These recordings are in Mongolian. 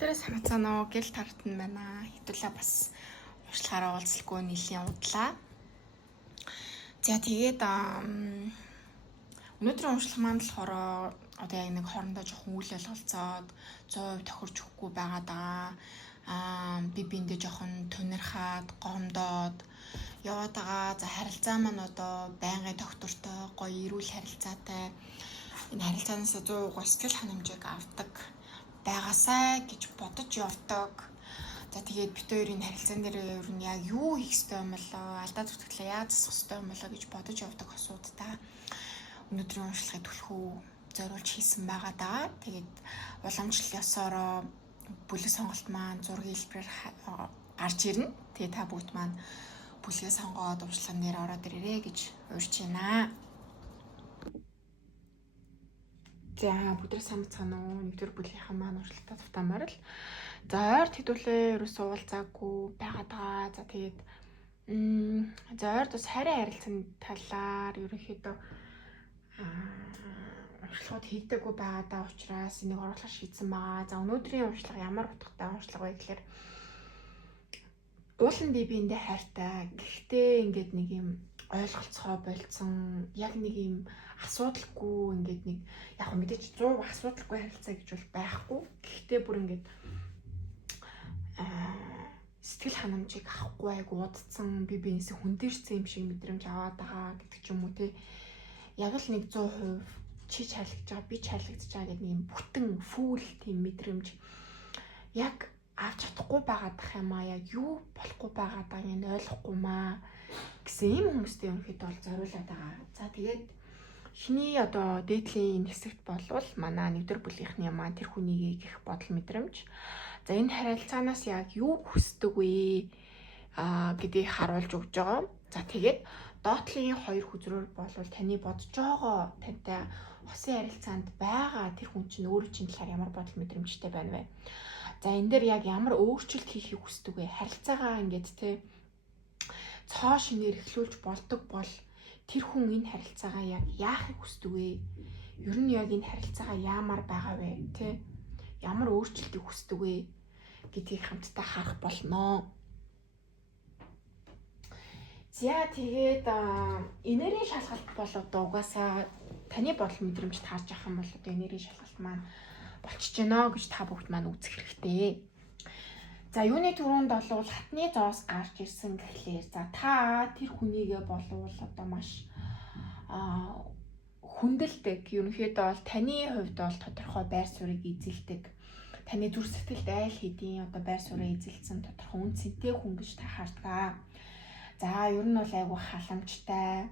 Бүгдээрээ санацаанаа гэл тартна байна. Хэвдүүлээ бас уучлаарай уулзалгүй нэлийн удлаа. За тэгээд өнөөдрийн уншлах маань болохоор одоо яг нэг хоорондоо жоохон үйл ойлголцоод 100% тохирч өгөхгүй байгаа даа. Би биэндээ жоохон тунирхаад, гомдоод яваад байгаа. За харилцаа маань одоо байнгын доктортой гоё эрүүл харилцаатай. Энэ харилцаанаас 100% сэтгэл ханамжийг авдаг байгаасай гэж бодож явдаг. За тэгээд бид хоёрын харилцаан дээр ер нь яг юу хийх ёстой юм болоо, алдаа зүтгэлээ яаж засах ёстой юм болоо гэж бодож явдаг асуудаа өнөөдрийн уншлагыг түлхүү зориулж хийсэн байгаа даа. Тэгээд уламжлал ёсороо бүлэг сонголт маань зургийн хэлбэрээр гарч ирнэ. Тэгээд та бүгд маань бүлгээ сонгоод уншлагын дээр ороод ирээрэй гэж урьж байна. За бүдрэ санацгаана уу нэгдүгээр бүлгийнхэн маань уршилтаа тавтамаар л за ойрт хэдүүлээ ерөөсөө уулзаагүй байгаад байгаа. За тэгээд за ойрт бас харин харилцааны талаар ерөнхийдөө уншлагууд хийдэггүй байгаадаа учраас энийг оруулах шийдсэн байгаа. За өнөөдрийн уншлага ямар утгатай уншлага вэ гэхээр уулын биендээ хайртай. Гэхдээ ингээд нэг юм ойлголцоо болцсон яг нэг юм асуудалгүй ингээд нэг яг мэдээж 100% асуудалгүй харилцаа гэж бол байхгүй. Гэхдээ бүр ингээд сэтгэл ханамжийг авахгүй айгу удцсан би биенээсээ хүндэрсэн юм шиг мэдрэмж аваад байгаа гэдэг ч юм уу те. Яг л нэг 100% чи чалгаж байгаа би чалгаж байгаа гэдэг нэг юм бүтэн фүүл тийм мэдрэмж яг авч чадахгүй байгаадах юм аа яг юу болохгүй байгаадаа энэ ойлгохгүй маа гэсэн юм хүмүүстэй ерөнхийдөө бол зориулаад байгаа. За тэгээд хиний одоо дээдлийн энэ хэсэгт болвол манай нэгдүгээр бүлгийнхний маань тэр хүнийг гэх бодол мэдрэмж. За энэ харилцаанаас яг юу хүсдэг вэ гэдгийг харуулж өгж байгаа. За тэгээд доотлын хоёр хүзрээр болвол таны бодож байгаа тантай хосын харилцаанд байгаа тэр хүн чинь өөрөө чинь талаар ямар бодол мэдрэмжтэй байна вэ? За энэ дээр яг ямар өөрчлөлт хийхийг хүсдэг вэ? Харилцаагаа ингээд те цоо шинээр эхлүүлж болдог бол тэр хүн энэ харилцаагаа яг яахыг хүсдэг вэ? Ер нь яг энэ харилцаагаа яамаар байгаа вэ? Тэ? Ямар өөрчлөлтийг хүсдэг вэ? Гэдгийг хамтдаа харах болно. За тэгээд энергийн шалгалт бол одоо угаасаа таны бодол мэдрэмжд харж авах юм бол одоо энергийн шалгалт маань болчихж байна гэж та бүгд маань үзэх хэрэгтэй. За юуны түрүүнд болвол хатны зоос гарч ирсэн гэхлээр за та тэр хүнийгээ болвол одоо маш хүндэлдэг. Ерөнхийдөө бол таны хувьд бол тодорхой байр суурийг эзэлдэг. Таны зүрх сэтгэлд айл хэдийн одоо байр суурийг эзэлсэн тодорхой үн цэнтэй хүн гэж та хардгаа. За ер нь бол айгүй халамжтай.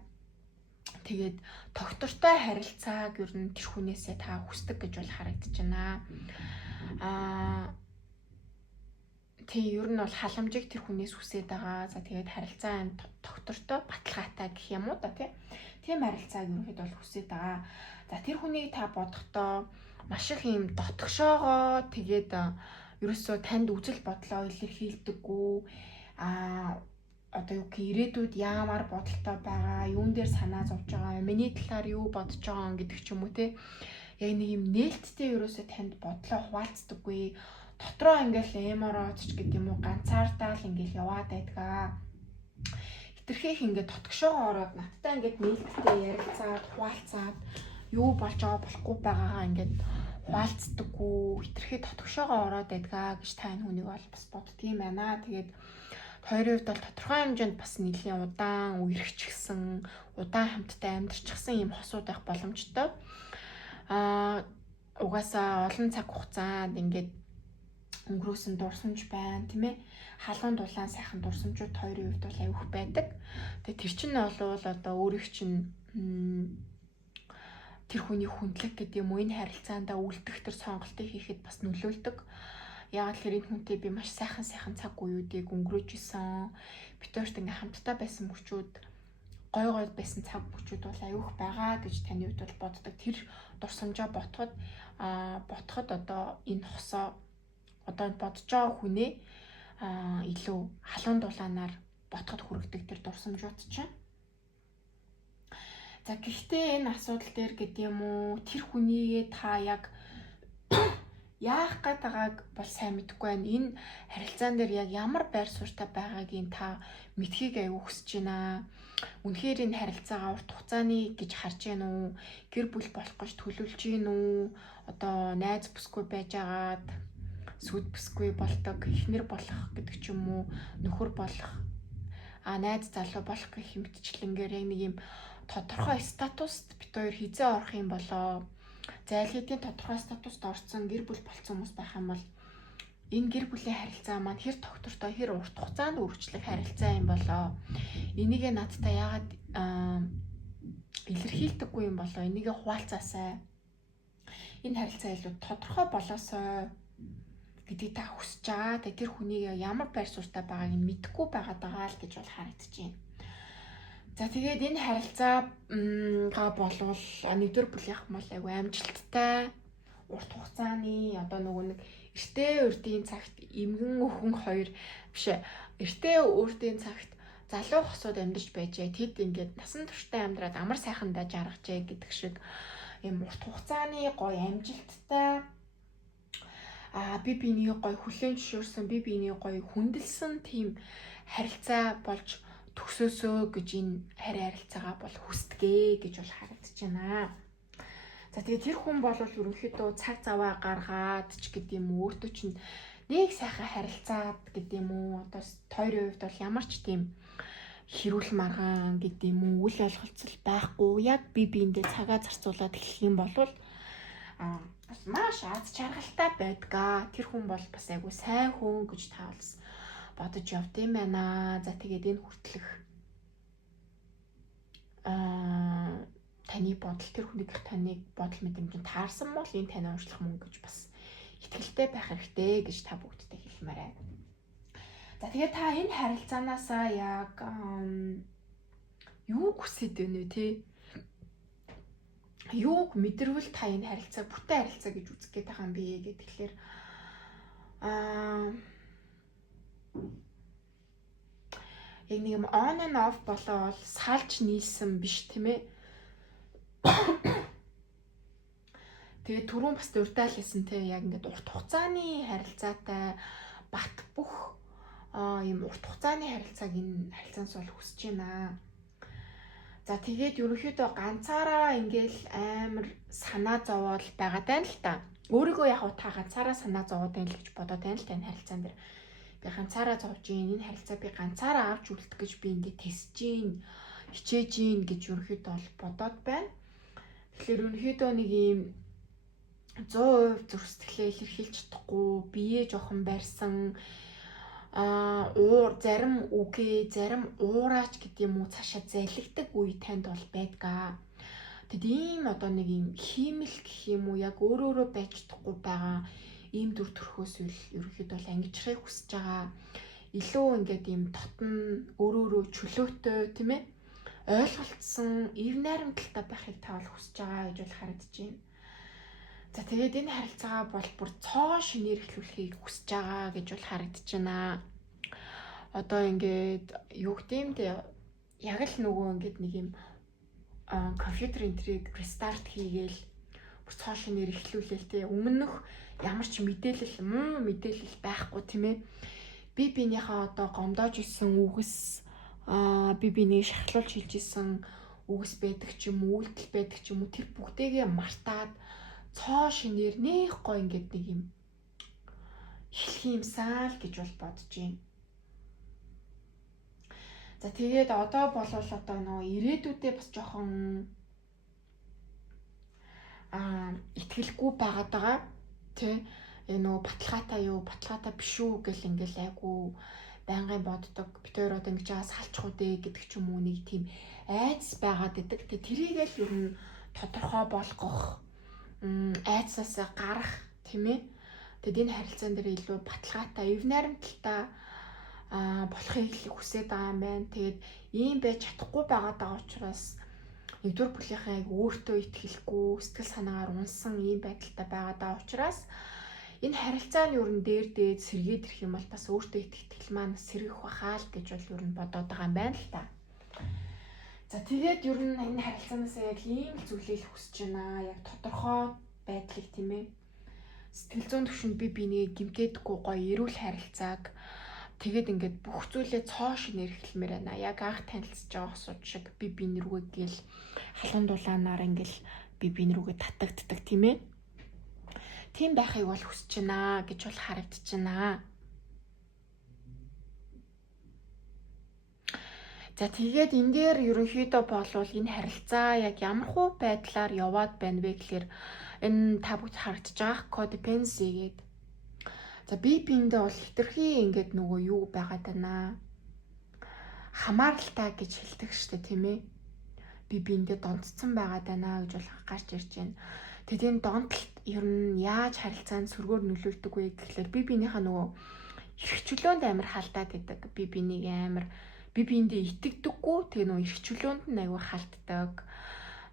Тэгээд доктортой харилцааг ер нь тэр хүнээсээ та хүсдэг гэж бол харагдаж байна. Тэг ер нь бол халамжийг тэр хүнээс хүсээд байгаа. За тэгээд харилцаа доктортой баталгаатай гэх юм уу да тийм харилцааг ерөнхийдөө бол хүсээд байгаа. За тэр хүнийг та бодохдоо маш их юм дотгошоогоо тэгээд ерөөсөө танд үзэл бодлоо илэрхийлдэггүй. Одоо юу гэх ирээдүйд ямар бодолтой байгаа, юун дээр санаа зовж байгаа, миний талаар юу бодож байгаа гэдэг ч юм уу те. Яг нэг юм нээлттэй ерөөсөө танд бодлоо хуваалцдаггүй. Дотроо ингээл эморооч гэдэг юм уу ганцаардаал ингээл яваад байдгаа. Хитрхийх ингээд дотгошоогоо ороод надтай ингээд нээлттэй ярилцаад хуваалцаад юу болж байгаа болохгүй байгаагаа ингээд хуваалцдаггүй. Хитрхий дотгошоогоо ороод байдгаа гэж та энэ хүнийг бол бас боддгийм байна. Тэгээд хоёрын хувьд бол тодорхой хэмжээнд бас нэлийн удаан үерхчихсэн, удаан хамтдаа амьдарчихсан юм хосууд байх боломжтой. Угаасаа олон цаг хугацаанд ингээд өнгөрөөсөн дурсамж байна, тийм ээ. Халуун дулаан сайхан дурсамжууд хоёрын хувьд бол авих байдаг. Тэгээ тэр чинь болвол одоо өөрийг чинь тэр хүний хүндлэг гэдэг юм уу энэ харилцаанд үлдэх тэр сонголтыг хийхэд бас нөлөөлдөг. Яг л энэ хүнтэй би маш сайхан цаг үеүүдийг өнгөрөөж исэн. Бид хоёрт ингээм хамтдаа байсан мөчүүд гой байсан цаг мөчүүд бол аюух байгаа гэж таны хувьд бол боддог. Тэр дурсамжаа ботход одоо энэ хосоо одоо бодож байгаа хүнээ илүү халуун дулаанаар ботход хүрэгдэг тэр дурсамжууд чинь. За гэхдээ энэ асуудал дээр гэдэг юм уу тэр хүнийгээ та яг яах гээд байгааг бол сайн мэдэхгүй байна. Энэ харилцаан дээр яг ямар байр суурьтай байгаагийн та мэдхийг аягүй хүсэж байна. Үнэхээр энэ харилцаагаа урт хугацааны гэж харж байна уу? Гэр бүл болох гэж төлөвлөж байна уу? Одоо найз бүсгүй байжгаад сүд бүсгүй болдог, эхнэр болох гэдэг ч юм уу, нөхөр болох, найз залуу болох гэх мэтчлэнгээр яг нэг юм тодорхой статуст бид хоёр хизээ орох юм болоо. Зайлшгүй тодорхой статуст орсон гэр бүл болсон хүмүүс байх юм бол энэ гэр бүлийн харилцаа маань хэр тогтвортой, хэр урт хугацаанд үргэлжлэх харилцаа юм болоо. Энийг надтай яагаад илэрхийлдэггүй юм болоо. Энийг хуваалцаасай. Энэ харилцаа илүү тодорхой болоосой гэдгийг та хүсэж байгаа. Тэр хүнийг ямар байр суурьтай байгааг нь мэдэхгүй байгаад байгаа л гэж бол харагдаж байна. За тэгээд энэ харилцаагаа болвол нэгдүгээр бүлийнх мал айгүй амжилттай урт хугацааны одоо нөгөө нэг эртээ урдын цагт эмгэн өхөн хоёр биш эртээ урдын цагт залуу хосууд амьдарч байжээ. Тэд ингээд насан туршдаа амьдраад амар сайхандаа жаргажээ гэдэг шиг юм урт хугацааны гоё амжилттай би бинийг гоё хүлээн зөвшөөрсөн, би бинийг гоё хүндэлсэн тийм харилцаа болж төгсөөсөө гэж энэ харилцаагаа бол хүсдэгэ гэж бол харагдаж байна. За тэгээд тэр хүн бол ерөнхийдөө цаг заваа гаргаад ч гэдэг юм уу өөртөө чинь нэг сайхан харилцаад гэдэг юм уу одоо тойрын хувьд бол ямар ч тийм хэрүүл маргаан гэдэг юм уу үл ойлголцол байхгүй яг би биэндээ цагаа зарцуулаад эхлэх юм бол бас маш аз жаргалтай байдгаа. Тэр хүн бол бас айгүй сайн хүн гэж та бас бодож явд юм байна. За тэгээд энэ хүртэлх таны бодол тэр хүнийг таны бодол мэдрэмжинд таарсан бол энэ таны уншлах мөн гэж бас итгэлтэй байх хэрэгтэй гэж та бүгдтэй хэлмээр байна. За тэгээд та энэ харилцаанаасаа яг юу хүсэж байна вэ те? Юуг мэдрвэл та энэ харилцаа бүтэн харилцаа гэж үзэх гээд байгаа юм бэ гэхэлэр яг нэг юм on and off болоо бол салж нийлсэн биш тийм ээ. Тэгээд түрүүн бас дуртай л хэлсэн те яг ингээд урт хугацааны харилцаатай бат бүх юм урт хугацааны харилцааг энэ харилцаанаас бол хүсэж байна. За тэгээд ерөнхийдөө ганцаараа ингээл амар санаа зовоол байгаа тань л та. Өөрийгөө яг та ганцаараа санаа зовоод байна л гэж бодоод байна л тань харилцаан дээр. Би ганцаараа зовж гин энэ харилцаа би ганцаараа авч үлдэх гэж би ингээд тэсэж гин хичээж гин гэж ерөнхийдөө бол бодоод байна. Тэгэхээр ерөнхийдөө нэг юм 100% зүрх сэтгэлээ илэрхийлж чадахгүй бие жоохон барьсан зарим үгээ зарим уураач гэдэг юм уу цаашаа залхидаг үе танд бол байдгаа. Тэгэд ийм одоо нэг юм хиймэл гэх юм уу яг өөрөө байж чадахгүй байгаа ийм дүр төрхөөс ерөнхийдөө бол ангижрахыг хүсэж байгаа. Илүү ингээд ийм дотн өөрөө чөлөөтэй тийм ээ ойлголцсон эв найрамдалтай байхыг та бол хүсэж байгаа гэж бол харагдаж байна. За тэгээд энэ харилцаагаа бол бүр цоо шинээр эхлүүлэхийг хүсэж байгаа гэж бол харагдаж байна. Одоо ингээд юу гэмд яг л нөгөө ингээд нэг юм компьютер энтриг рестарт хийгээл бүр цоо шинээр эхлүүлээл те өмнөх ямар ч мэдээлэл байхгүй тийм ээ. Би биенийхээ одоо гомдоож исэн үгс би бинийг шахлуулж хэлж исэн үгс байдаг ч юм уу үйлдэл байдаг ч юм уу тэр бүгдээгээ мартаад цоо шинээр нэх гоо ингээд нэг юм хэлэх юмсаа л гэж бол бодож байна. За тэгээд одоо болвол одоо нөгөө ирээдүйдээ бас жоохон итгэлгүй байгаад байгаа тий нөгөө баталгаатай юу баталгаатай биш үү гэл ингээл айгу байнгын боддог бид хоёр одоо ингэж салчих уу дээ гэдэг ч юм уу нэг тийм айдас байгаад идэг. Тэгээ тэрийг л ер нь тодорхой болгох айдсаас гарах тийм ээ. Тэгэд энэ харилцаан дээр илүү баталгаатай эв найрамдалтай болохыг хүсэж байгаа юм байна. Тэгээд ийм байж чадахгүй байгаа учраас нэгдүгээр бүлийнхээ яг өөртөө итгэлгүй сэтгэл санаагаар унсан ийм байдалтай байгаа учраас энэ харилцаа нь ер нь дээр сэргээд ирэх юм бол бас өөртөө итгэл маань сэргэх бахаа л гэж бол ер нь бодоод байгаа юм байна л та. За тэгээд ер нь энэ харилцаанаас яг ийм зүйлийг хүсэж байна. Яг тодорхой байдлыг тийм ээ сэтгэл зүйн төвшөнд би бинийг гимтээдэггүй гоё эрүүл харилцааг тэгээд ингээд бүх зүйлээ цоо шинээр эхлэмээр байна. Яг анх танилцж байгаа осууд шиг би бин рүүгээ гэл халуун дулаанаар ингээл би бин рүүгээ татагддаг тийм ээ. Тийм байхыг бол хүсэж байна гэж бол харагдаж байна. За тэгээд энэ дээр ерөнхийдөө болвол энэ харилцаа яг ямар хуу байдлаар яваад байна вэ гэхээр энэ та бүгд харагдаж байгаа codependency гэдэг. За би биендээ бол хитрхи ингээд нөгөө юу байгаад байна. Хамааралтай гэж хэлдэг штэ тийм ээ. Би биендээ донтцсон байгаад байна гэж бол гарч ирж байна. Тэгээд энэ донтолт ер нь яаж харилцаанд сөргөөр нөлөөлдөг вэ гэхлээр би биенийхээ нөгөө эрхчлөөнд амар халдаад байдаг. Би бинийг амар би биендээ итгэдэггүй. Тэгээ нөгөө эрхчлөөнд нь айгүй халтдаг.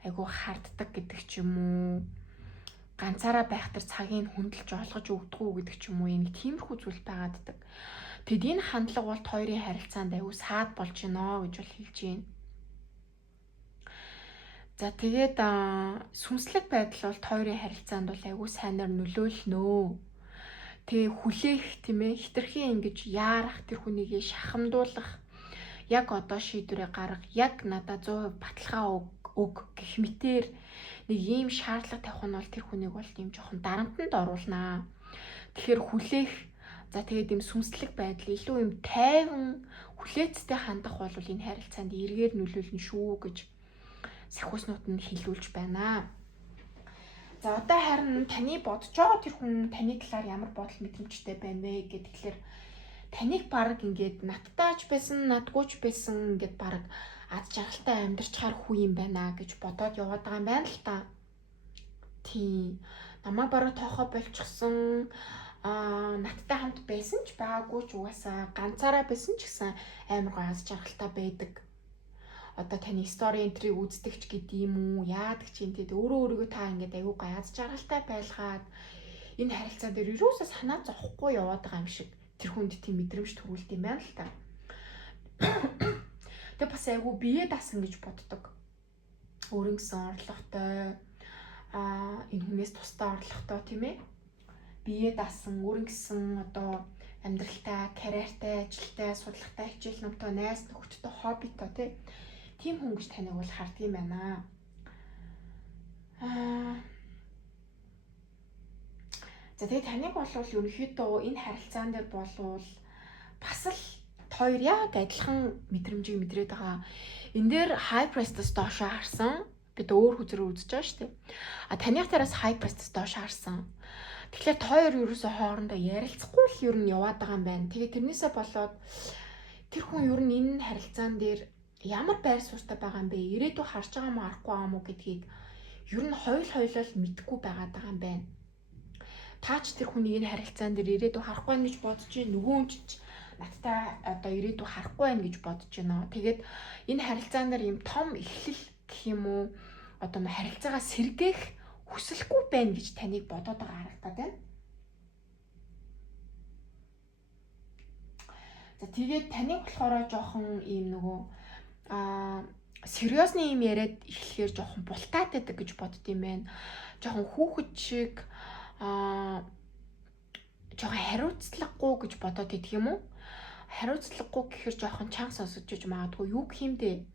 Айгүй харддаг гэдэг ч юм уу. Ганцаараа байх төр цагийг хөндлөж олгож өгдөггүй гэдэг ч юм уу. Энийг тиймэрхүү зүйл байгааддаг. Тэгэд энэ хандлага бол хоёрын харилцаанд айгүй саад болж гинэ гэж бол хэлж байна. За тэгээд сүнслэг байдал бол хоёрын харилцаанд бол айгүй сайнаар нөлөөлнө. Тэгээ хүлээх тийм ээ хитрхи ингэж яарах тэр хүнийгээ шахамдуулах яг одоо шийдвэрээ гарга яг надад 100% баталгаа өг гэх мэтэр нэг ийм шаардлага тавих нь бол тэр хүнийг бол ийм жоохон дарамтанд оруулнаа. Тэгэхээр хүлээх за тэгээд ийм сүнслэг байдал илүү ийм тайван хүлээцтэй хандах бол энэ харилцаанд эргээр нөлөөлнө шүү гэж сахиуснууд нь хэлүүлж байна. За одоо харин таны бодож байгаа тэр хүн таны талаар ямар бодол мэдрэмжтэй байна вэ гэхээр таныг баг ингээд надтайч байсан, надгүйч байсан ингээд баг аз жаргалтай амьдарчаар хүү юм байна гэж бодоод яваад байгаа юм байна л та. Тийм. Намаа баруу тоохоо болчихсон. Надтай хамт байсан ч байгаагүй ч угаасаа ганцаараа байсан ч гэсэн амар гоо аз жаргалтай байдаг. Одоо таны стори энтриг үздэгч гэдэг юм уу? Яадаг ч юм тэгээд өөрөө өөрийгөө та ингээд аюу гай аз жаргалтай байлгаад энэ харилцаа дээр юусаа санаа зовхгүй яваад байгаа юм шиг. Тэр хүнд тийм мэдрэмж төрүүлт юм байна л та. Тэг бас айгу бие даасан гэж боддог. Өөрөнгөсөн орлоготой энэ хүнээс тусдаа орлоготой тийм ээ. Бие даасан өөрөнгөсөн одоо амьдралтай, карьертай, ажилтай, судалгатай, хичээл номтой, найз нөхөдтэй, хоббитой тийм хүн гэж таныг бол харддаг юм байна. За тэгээд таныг болвол ерөнхийдөө энэ харилцаан дээр болвол бас л хоёр яг адилхан мэдрэмжийг мэдрээд байгаа. Энэ дээр high priestess доошоо харсан. Бид өөр хүзрээр үзэж байгаа шүү дээ. Таних тараас high priestess доошоо харсан. Тэгэхээр хоёр ерөөсөө хоорондоо ярилцахгүй л ер нь яваад байгаа юм байна. Тэгээд тэрнээсээ болоод тэр хүн ер нь энэ харилцаан дээр ямар байр суурьтай байгаа юм бэ? Ирээдүй харж байгаа мó арахгүй байгаа мó гэдгийг ер нь хоёулаа мэдгүй байгаад байгаа юм байна. Таач тэр хүний энэ харилцаан дээр ирээдүй харахгүй байх гэж бодож байна. Нөгөө хүн ч надтай одоо ирээдүй харахгүй байх гэж бодож байна. Тэгээд энэ харилцаан дээр юм том эхлэл гэх юм уу одоо харилцаагаа сэргээх хүсэлгүй байна гэж таныг бодоод байгаа харагдаад байна. За тэгээд таныг болохоор жоохон ийм нөгөө сериосны юм яриад эхлэхээр жоохон бултаад байдаг гэж бодд юм байна. Жоохон хүүхэд шиг жоохон хариуцлагагүй гэж бодоод идэх юм уу? Хариуцлагагүй гэхээр жоохон чанга сонсож иж магадгүй юу гэх юм бэ?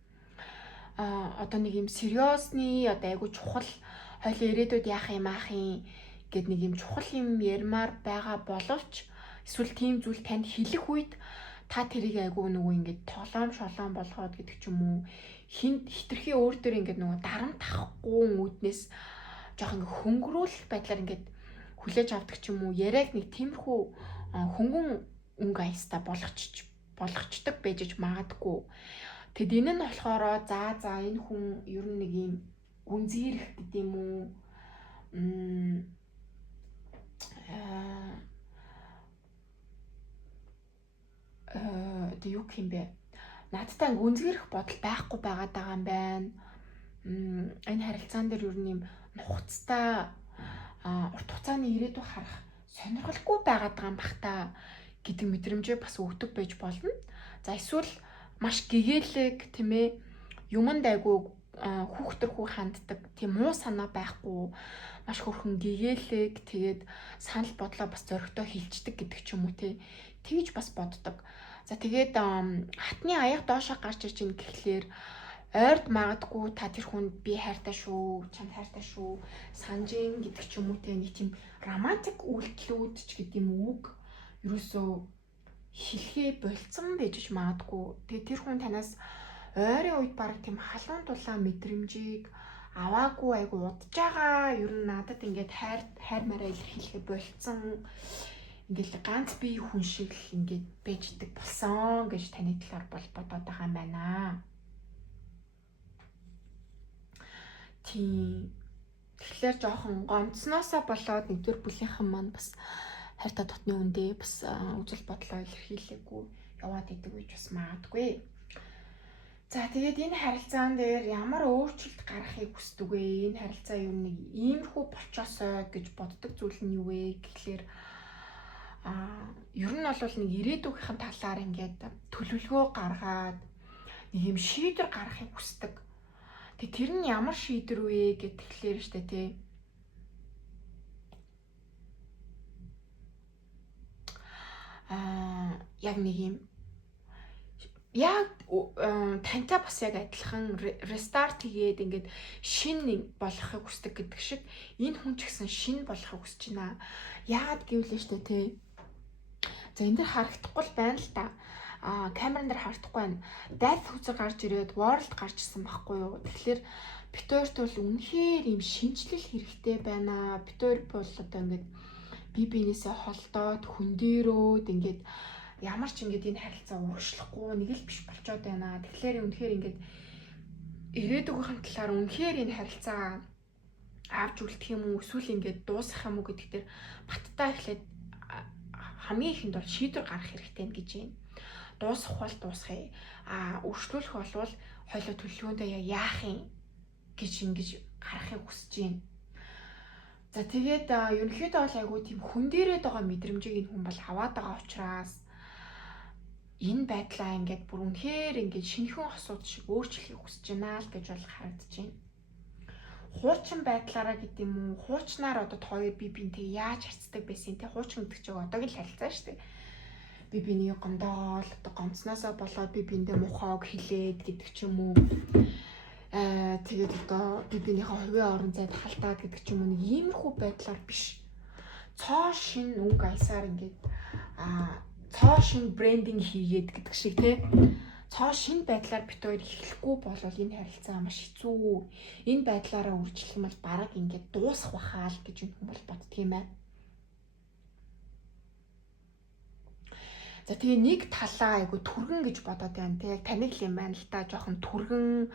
Одоо нэг юм сериосны одоо айгу чухал хойлоо ирээдүйд яах юм аах юм гэд нэг юм чухал юм ярмаар байгаа боловч эсвэл тийм зүйл танд хэлэх үед та тэрийг айгу нөгөө ингээд тоглоом шолоом болгоод гэдэг ч юм уу хинт хитрхи өөр дөр ингээд нөгөө дарамт тахгүй үүднээс жоохон ингээд хөнгөрүүл байдлаар ингээд хүлээж авдаг ч юм уу яриаг нэг тиймэрхүү хөнгөн өнгө аястай болгочдөг байж магадгүй. Тэгэд энэ нь болохоор за энэ хүн ер нь нэг юм гүнзгийрэх гэдэг юм уу тэг юу юм бэ? Надтай гүнзгийрэх бодол байхгүй байгаад байгаа юм байна. Энэ харилцаан дээр ер нь юм нухацтай урт хугацааны ирээдүй харах сонирхолгүй байгаад байгаа юм бах та гэдэг мэдрэмжээ бас өгдөг байж болно. За эсвэл маш гэгээлэг тийм ээ юмд айгу хүүхдэрхүү ханддаг тийм муу санаа байхгүй маш хөрхөн гэгээлэг тэгээд санал бодлоо бас зөрөгтэй хилчдэг гэдэг ч юм уу тэгж бас боддог. За тэгээд хатны аяга доошоо гарч иж ин гэхлээр ойрд магадгүй та тэр хүнд би хайртай шүү, чамд хайртай шүү, санжин гэдэг ч юм уу нэг тийм романтик үйлдэлүүд ч гэдэг юм үг ерөөсөө хэлхээ болцсон байж магадгүй. Тэгээд тэр хүн танаас ойрын үед баг тийм халуун дулаан мэдрэмжийг аваагүй айгу удаж байгаа. Ер нь надад ингээд хайр мараа илэрхийлэхэ болцсон. Ингээд ганц бие хүн шиг л ингээд байждаг болсон гэж таны талаар бол бодоод байгаа юм байна. Тийм. Тэгэхээр жоохон гомцноосоо болоод нэгдүгээр бүлийнхэн маань бас хайртай дотны үндэ бас үзэл бодлоо илэрхийлээгүй яваад идэг гэж бас магадгүй. За тэгээд энэ харилцаан дээр ямар өөрчлөлт гарахыг хүсдэг вэ? Энэ харилцаа юу нэг иймэрхүү болчоосоо гэж боддог зүйл нь юу вэ гэхлээр ер нь бол нэг ирээдүйнхэн талаар ингээд төлөвлөгөө гаргаад нэг юм шийдвэр гаргахыг хүсдэг. Тэгээд тэр нь ямар шийдвэр вэ гэхлээр штэ тий. Яг нэг юм яг тантай бас яг адилхан рестарт хийгээд ингээд шинэ болохыг хүсдэг гэдэг шиг энэ хүн ч гэсэн шинэ болохыг хүсэж байна. Яагаад гэвэл штэ тий. За энэ дэр харагдахгүй л байна л та. Камеран дээр харагдахгүй байна. Death хүзэг гарч ирээд World гарч ирсэн байхгүй юу. Тэгэхээр бид хоёрт бол үнэхээр юм шинжлэл хэрэгтэй байна. Бид хоёр бол одоо ингээд бие биенээсээ холдоод хүндэрөөд ингээд ямар ч ингээд энэ харилцаа урагшлахгүй нэг л биш болчоод байна. Тэгэхээр үнэхээр ингээд ирээдүйн талаар үнэхээр энэ харилцаа авч үлдэх юм уу эсвэл ингээд дуусгах юм уу гэдэг дээр баттай эхлээд хамгийн ихэнд бол шийдвэр гаргах хэрэгтэй гэж байна. Дуусгах бол дуусгая. Өршлүүлэх болвол хоёулаа төлөвлөгөөндөө яах юм гэж ингэж гаргахыг хүсэж байна. За тэгээд ерөнхийдөө бол айгүй тийм хүн дээрээд байгаа мэдрэмжийг энэ хүн бол аваад байгаа учраас энэ байдлаа ингээд бүр үнэхээр ингээд шинэхэн хосууд шиг өөрчлөхийг хүсэж байна л гэж бол харагдаж байна. Хуучин байдлаараа гэдэг юм уу? Хуучнаар одоо хоёр бие биентэй яаж харьцдаг байсан те хуучин гэдэг чинь одоогийн харилцаа шүү дээ. Бие биений гомдоол одоо гомцноосоо болоод бие биендээ мухаг хилээд гэдэг ч юм уу. Тэгээд одоо бие биенийхээ хувийн орон зайд халтаад гэдэг ч юм уу нэг иймэрхүү байдлаар биш. Цоо шин өнгө альсаар ингээд цоо шин брендинг хийгээд гэдэг шиг те. Цоо шин байдлаар бит хоёр эхлэхгүй бол энэ харилцаа маш хэцүү. Энэ байдлаараа үржих юм бол бараг ингээд дуусах бахаа л гэж юм бол боддөг юм байна. За тэгээ нэг талаа айгу түргэн гэж бодоод байна. Тэг таних юм байна л та жоохон түргэн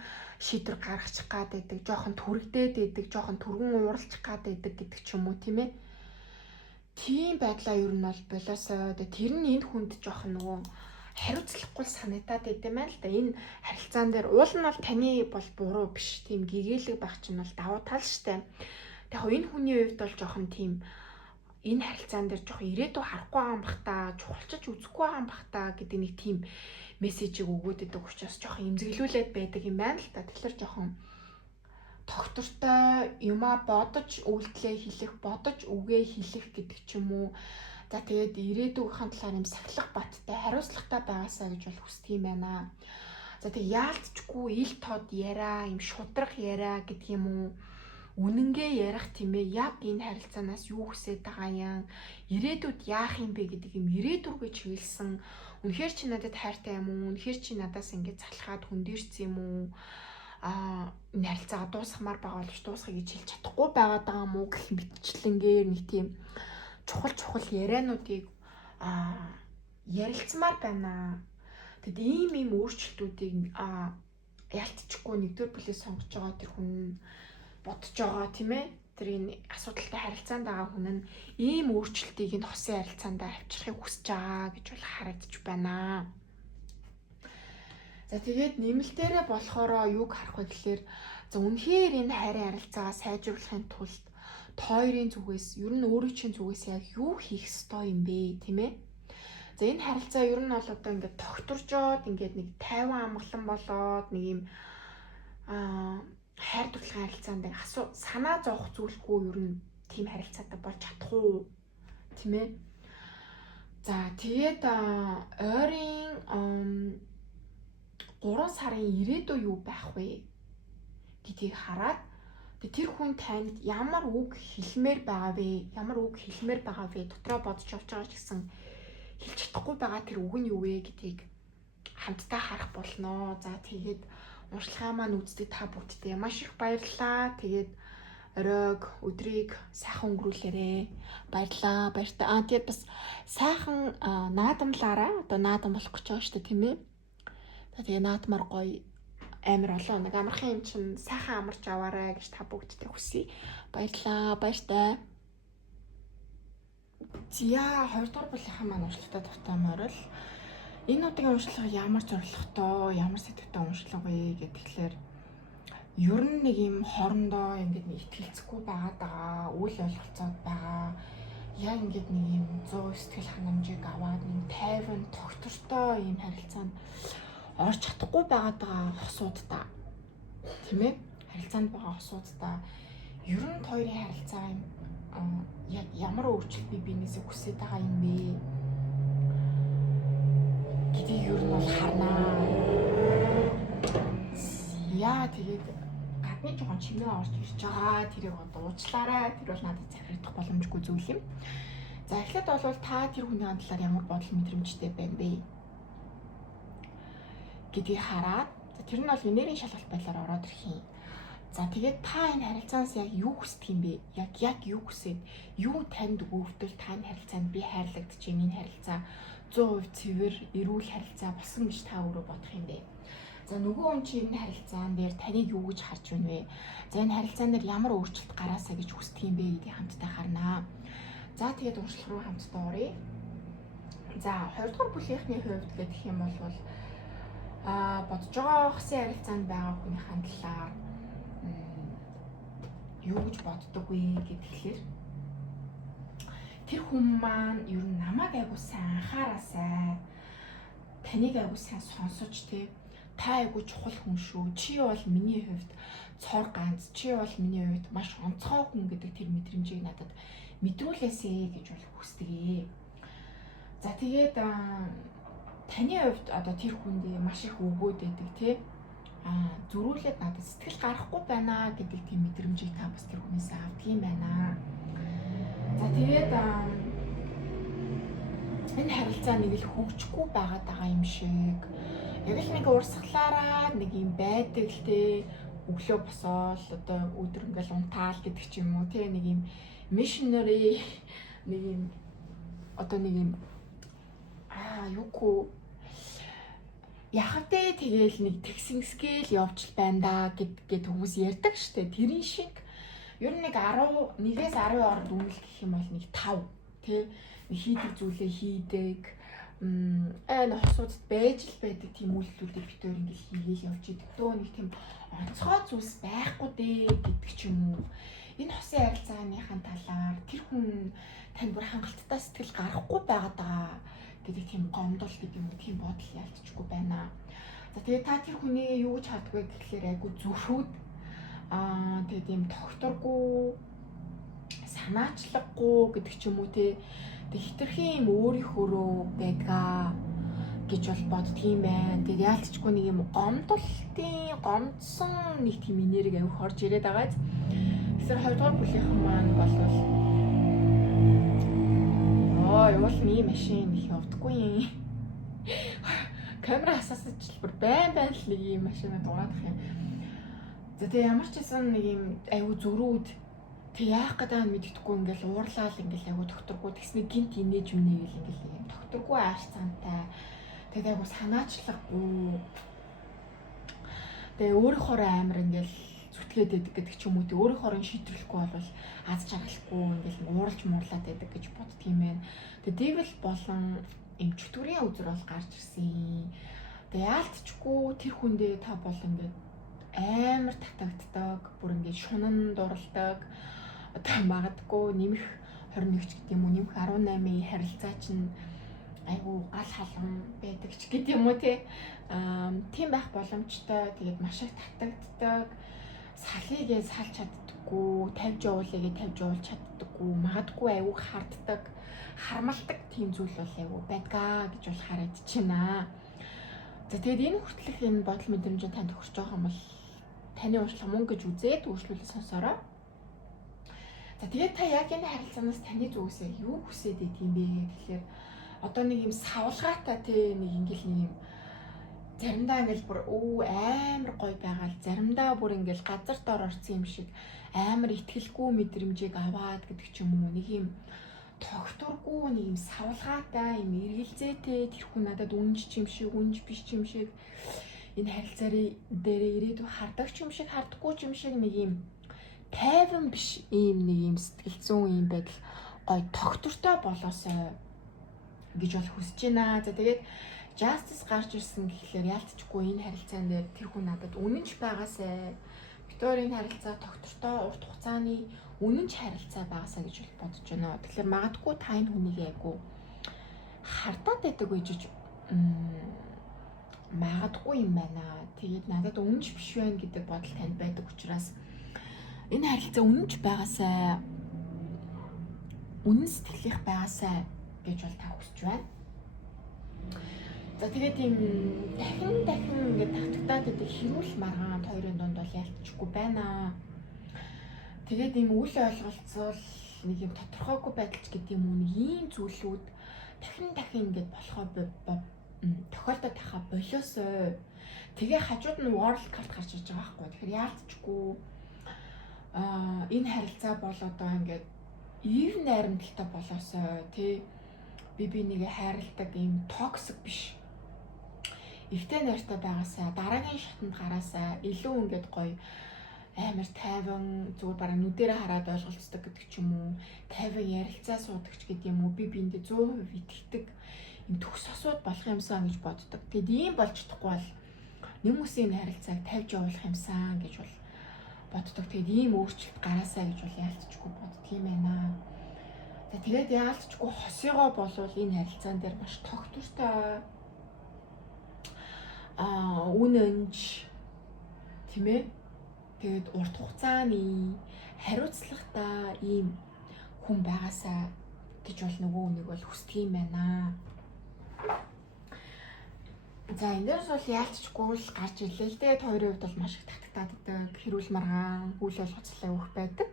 шийдвэр гаргачих гад байдаг, жоохон түргдээд байдаг, жоохон түргэн ууралчих гад байдаг гэдэг ч юм уу тийм ээ. Тийм байдлаа ер нь бол болоосоо тэр нь энэ хүнд жоохон нөгөө хариуцлахгүй санагдаад байт юм байна л да. Энэ харилцаан дээр уул нь бол таны бол буруу биш. Тийм гэгээлэг байх чинь бол давуу тал штэ. Яг энэ хүний хувьд бол жоохон тийм энэ харилцаан дээр жоохон ирээдүй харахгүй байгаа юм бах та, чухалчиж үзэхгүй байгаа юм бах та гэдэг нэг тийм мессежийг өгөөд байдаг учраас жоохон имзэглүүлээд байдаг юм байна л да. Тэгэхээр жоохон тогтвортой юмаа бодож үйлдэлээ хэлэх, бодож үгээ хэлэх гэдэг ч юм уу. За тэгээд ирээдүйн талаар юм сахилах баттай, хариуцлагатай байгаасаа гэж бол хүсдэг юм байна. За тэгээд яалтчгүй ил тод яриа, юм шудраг яриа гэдэг юм уу. Үнэнгээ ярих тийм ээ. Яг энэ харилцаанаас юу хүсэж байгаа юм? Ирээдүйд яах юм бэ гэдэг юм ирээдүргээ чиглэсэн. Үнэхээр чи надад хайртай юм уу? Үнэхээр чи надаас ингэж залхаад хүндэрсэн юм уу? Энэ харилцаагаа дуусгамаар байгаа боловч дуусгахыг хэлж чадахгүй байгаад байгаа юм уу гэх мэтчлэнгээр нэг тийм чухал яриануудыг ярилцмаар байна. Тэгэд ийм өөрчлөлтүүдийг ялтчихгүй нэгдүгээр бүлээс сонгож байгаа тэр хүн бодож байгаа тийм ээ. Тэр энэ асуудалтай харилцаанд байгаа хүн нь ийм өөрчлөлтийг энэ хосын харилцаанд авчрахыг хүсэж байгаа гэж бол харагдаж байна. За тэгээд нэмэлтээрээ болохоор юуг харах вэ гэхээр за үнэхээр энэ хайрын харилцаагаа сайжруулахын тулд хоёрын зүгээс ер нь өөрийн чинь зүгээс яг юу хийх ёстой юм бэ тийм ээ. За энэ харилцаа ер нь бол одоо ингээд тогтворжоод ингээд нэг 50 амгалан болоод нэг юм хайр дурлалын харилцаанд санаа зовох зүйлгүй ер нь тийм харилцаатай болж чадах уу тийм ээ. За тэгээд ойрын 3 сарын ирээдүй юу байх вэ гэдгийг хараад тэр хүн танд ямар үг хэлмээр байгаа вэ дотроо бодож явж байгаа ч гэсэн хэлж чадахгүй байгаа тэр үг нь юу вэ гэдгийг хамтдаа харах болно. За тэгээд уншлагаа маань үздэг та бүдтэй маш их баярлалаа. Тэгээд оройг өдрийг сайхан өнгөрүүлээрэй. Баярлалаа. Тэгээд бас сайхан наадамлаараа одоо наадам болох гэж байгаа шүү дээ тийм ээ. Тэгээ наадмаар гоё амар олон нэг амархан юм чинь сайхан амарч аваарай гэж та бүгдтэй хүсье. Баярлалаа. Баяртай. Зя 2 дугаар бүлгийн маань уншлагатай тавтай морил. Энэ удаагийн уншлага ямар зорилготой, ямар сэтгэвтэй уншлага вэ гэхлээр ер нь нэг юм хоорондоо ингээд нэг итгэлцэхгүй байгаа, үйл ойлголцоод байгаа. Яг ингээд нэг юм 100 сэтгэл ханамжийг аваад нэг тайван тогтвортой юм харилцаанд орж чадахгүй байгаа хосуудаа. Тийм ээ? Харилцаанд байгаа хосуудаа ер нь хоёрын харилцаа яг ямар өөрчлөлт биенээсээ хүсэж байгаа юм бэ? Гэдгийг ер нь бол харнаа. Яа тэгээд гадны жоохон чимээ орж ирж байгаа. Тэрийг одоо уучлаарай. Тэр бол надад захирагдах боломжгүй зүйл юм. За эхлээд бол та тэр хүний талаар ямар бодол мэдрэмжтэй байна бэ гэдгийг хараад тэр нь бол энергийн шалгалт байдлаар ороод ирэх юм. За тэгээд та энэ харилцаанаас яг юу хүсдэг юм бэ? Яг юу хүсээд юу танд өгөвдөл та энэ харилцаанд би хайрлагдаж байна. Энэ харилцаа 100% цэвэр, эрүүл харилцаа болсон гэж та өөрөө бодох юм бэ? За нөгөө хүн чинь энэ харилцаан дээр таныг юу гэж харж байна вэ? За энэ харилцаан дээр ямар өөрчлөлт гараасаа гэж хүсдэг юм бэ гэдгийг хамтдаа харнаа. За тэгээд уншлах руу хамтдаа оръё. За 2 дугаар бүлийнхний хувьд гэх юм бол бодож байгаа ухсын харилцаанд байгаа хүнийхэн талаар юу гэж боддог вэ гэхлээр тэр хүн маань ер нь намайг айгуу сайн анхаараасай, таныг айгуу сайн сонсож та айгуу чухал хүн шүү. Чи бол миний хувьд цор ганц, чи бол миний хувьд маш онцгой хүн гэдэг тэр мэдрэмжийг надад мэдрүүлээсэй гэж бол хүсдэг. За тэгээд таны хувьд одоо тэр хүндээ маш их өгөөд байдаг тий. Зөрүүлээд надад сэтгэл гарахгүй байна гэдэг тийм мэдрэмжийг та бас тэр хүнээс авдаг юм байна. За тэгээд энэ харилцаа нэг л хөгжихгүй байгаа юм шиг. Яг л нэг урсгалаараа нэг юм байдаг л те өглөө босоод одоо өдөр ингээл унтаал гэдэг ч юм уу те нэг юм missionary нэг юм одоо нэг юм юугүй яхавтэ тэгээл нэг тэгсинсгээл явж байна да гэд хүмүүс ярьдаг штэ. Тэрийн шиг ер нь нэг 11-ээс 10 орнд үнэл гэх юм бол нэг 5 тий нэг хийдэг зүйлээ хийдэг нэг хосуудад байж л байдаг тийм үйлдэлүүдийг бид өөр ингээл хийгээл явж идэг. Дөө нэг тийм онцгой зүйлс байхгүй дээ гэдэг ч юм уу. Энэ хосын харилцааныхаа талаар тэр хүн тань бүр хангалттай сэтгэл гарахгүй байгаа гэдэг тийм гомдол гэдэг юм уу тийм бодол ялцчихгүй байна. За тэгээд та тэр хүний юу гэж харддаг вэ гэхлээр айгу зүрхүүд тэгээд юм тогтворгүй санаачлаггүй гэдэг ч юм уу тэг хитрхийн юм өөрийнхөөрөө байдгаа гэж бол боддгийм байна. Тэгээд яалтчгүй нэг юм гомдсон нэг тийм энерги авих орж ирээд байгаа. Тэгэхээр 2 дугаар бүлийнхэн маань болвол явал ми машин их явдаггүй юм. Камера асаасч бүр байн л нэг юм машина дугаадах юм. За тэгээ ямар ч байсан нэг юм аюу зөрүүд тэг яах гэдэг нь мэддэхгүй ингээл уурлаал ингээл аюу докторгүй тэгснэ гинт инээж үнэ гэл ингээл юм докторгүй аашцаантай тэгээ аюу санаачлаггүй тэгээ өөрийнхөө амар ингээл зүтгээд байдаг гэдэг ч юм уу тэг өөрийнхөө шийдвэрлэхгүй бол аз жаргалахгүй ингээл ууралж муурлаад байдаг гэж боддөг юм байна. Тэгээ дэвэл болон эмчтүрийн үзэр бол гарч ирсэн. Тэгээ яалтчгүй тэр хүндээ та бол ингээд амар татагддаг, бүр ингээд шунан дуралдаг. Одоо магадгүй нэмэх 21 ч гэдэг юм уу, нэмэх 18-ийн харилцаа чинь айгу гал халуун байдаг ч гэдэг юм уу те. Тийм байх боломжтой. Тэгээд маш их татагддаг. Салыгээ салж чаддаггүй, тавьж явуулъягээ тавьж явуулж чаддаггүй, магадгүй айгу харддаг, хармалдаг тийм зүйл бол айгу байдгаа гэж бол харагдаж байна. За тэгээд энэ хүртэлх энэ бодол мэдрэмж танд өгч байгаа юм бол таны уршлага мөн гэж үзээд өөрчлөлөө сонсороо. За тэгээд та яг энэ харилцаанаас таны зүгээс юу хүсээд идэв юм бэ гэхээр одоо нэг юм савлгаатай те нэг ингээл нэг юм заримдаа ингээл бүр амар гоё байгаа л заримдаа бүр ингээл газар дор орсон юм шиг амар ихтгэлгүй мэдрэмжийг аваад гэдэг ч юм уу нэг юм тогтургүй нэг юм савлгаатай юм эргэлзээтэй тэр хүн надад үнж ч юм шиг үнж биш ч юм шиг энэ харилцаа дээр ирээдүйн хардаг ч юм шиг хардаггүй ч юм шиг нэг юм тайван биш ийм нэг юм сэтгэл зүйн юм байдал гоё тогтвортой болоосоо гэж бол хүсэж байна. За тэгээд Justice гарч ирсэн гэхлээр яалтчгүй энэ харилцаан дээр тэр хүн надад үнэнч байгаасай. Викторийн харилцаа тогтвортой урт хугацааны үнэнч харилцаа байгаасай гэж бодож байна. Тэгэхээр магадгүй та энэ хүнийг айгу хардаад байдаг гэж магадгүй юм байна. Тэгээд надад үнэнч биш байна гэдэг бодол танд байдаг учраас энэ харилцаа үнэнч байгаасай. Үнэн сэтгэлийнх байгаасай гэж бол та хүсэж байна. За тэгээд юм дахин ингээд татагдаад байдаг хэрүүл маргаан хоёрын дунд бол ялцчихгүй байна. Тэгээд юм үл ойлголцол нэг юм тодорхойгүй байдалч гэдэг юм уу нэг ийм зүйлүүд дахин ингээд болохоо тохиолдоод тахаа болоосоо. Тэгээ хажууд нь world card гарч иж байгаа байхгүй. Тэгэхээр ялцчихгүй энэ харилцаа бол одоо ингээд ив найрамдалтай болоосоо тий би нэгэ хайрладаг ийм токсик биш. Эвтэй найртай байгаасаа дараагийн шатанд гараасаа илүү ингээд гоё амар тайван зүгээр бараг нүдэрээ хараад ойлголцдог гэдэг ч юм уу, тайван ярилцаа суудаг ч гэдэг юм уу, би биэндээ 100% итгэдэг юм төгс осууд болох юмсан гэж боддог. Тэгэд ийм болж чадахгүй бол хүмүүсийн харилцааг тавьж явуулах юмсан гэж бол боддог. Тэгэд ийм өөрчлөлт гараасаа гэж бол яалтчгүй боддөг юм байна. За тэгээд яалтчгүй хосёогоо болвол энэ харилцаан дээр маш тогтвортой үнэнч тийм ээ. Тэгээд урт хугацааны хариуцлагатай ийм хүн байгаасаа гэж бол нөгөө үнийг бол хүсдэг юм байна. За энэ дээрс бол яалтчгүй л гарч ирлээ л дээ. Хоёрын хувьд бол маш их татагдаад хэрүүл маргаан үйл ойлголцол авах байдаг.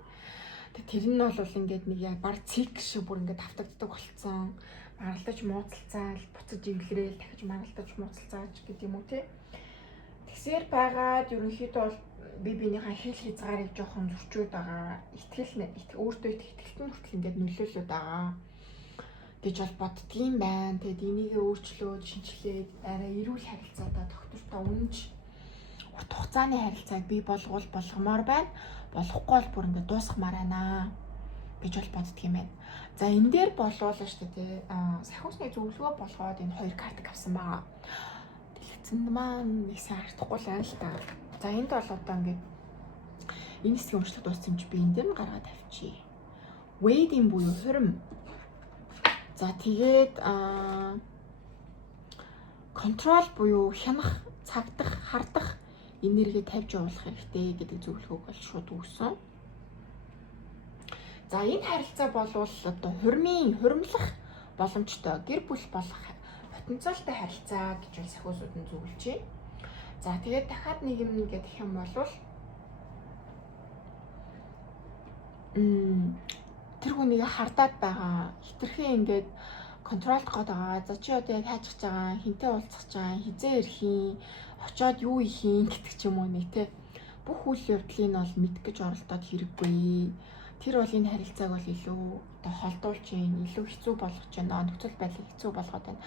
Тэр нь бол ингээд нэг яг баг цик шиг бүр ингээд автагддаг болцсон. Маргалдаж муудалцаал, буцаж эвлэрээл, дахиж маргалдаж муудалцаач гэдэг юм уу те. Тэгсээр байгаад ерөнхийдөө бол бинийхээ хэл хязгаарыг жоохон зөрчөөд байгаа. Өөртөө итгэлтэн хүртэл ингээд нөлөөлөд байгаа гэж бол боддгийм байна. Тэгэд энийг өөрчлөөд, шинжилээд арай эрүүл харилцаатай тогтвортой үнэнч урт хугацааны харилцааг бий болгомоор байна. Болохгүй бол бүр ингээд дуусгамаар байна гэж бол боддгийм байна. За энэ дээр болоолаа шүү дээ. Сахиусны зөвлөгөө болгоод энэ хоёр картыг авсан байгаа. Дэлгэцэнд маань нэг сайн харагдахгүй л байна л та. За энд бол одоо ингээд энэ хэсгийн уншлах дууссан чи би энэ дээр нь гаргаад тавьчих. Wade-ийн буюу хурим. За тэгээд control буюу хянах, цагдах, хардах энерги тавьж явуулах хэрэгтэй гэдэг зөвлөгөөг бол шууд өгсөн. За энэ харилцаа болвол одоо хуримлах боломжтой гэр бүл болох потенциалтай харилцаа гэж бол сахиусууд нь зөвлөж байна. За тэгээд дахиад нэг юм гэх юм бол тэр хүнийг хардаад байгаа хитрхээ ингээд контролд гоод байгаа. За чи одоо яг хайж гэж байгаа, хинтээ уулзах гэж байгаа, хизээ ирэх юм, очоод юу их юм гэдэг ч юм уу нэг те. Бүх үйл явдлыг нь бол мэдэх гэж оролдоод хэрэггүй. Тэр бол энэ харилцааг бол илүү одоо холдуулж юм, илүү хэцүү болгож байна. Нөхцөл байдлыг хэцүү болгоод байна.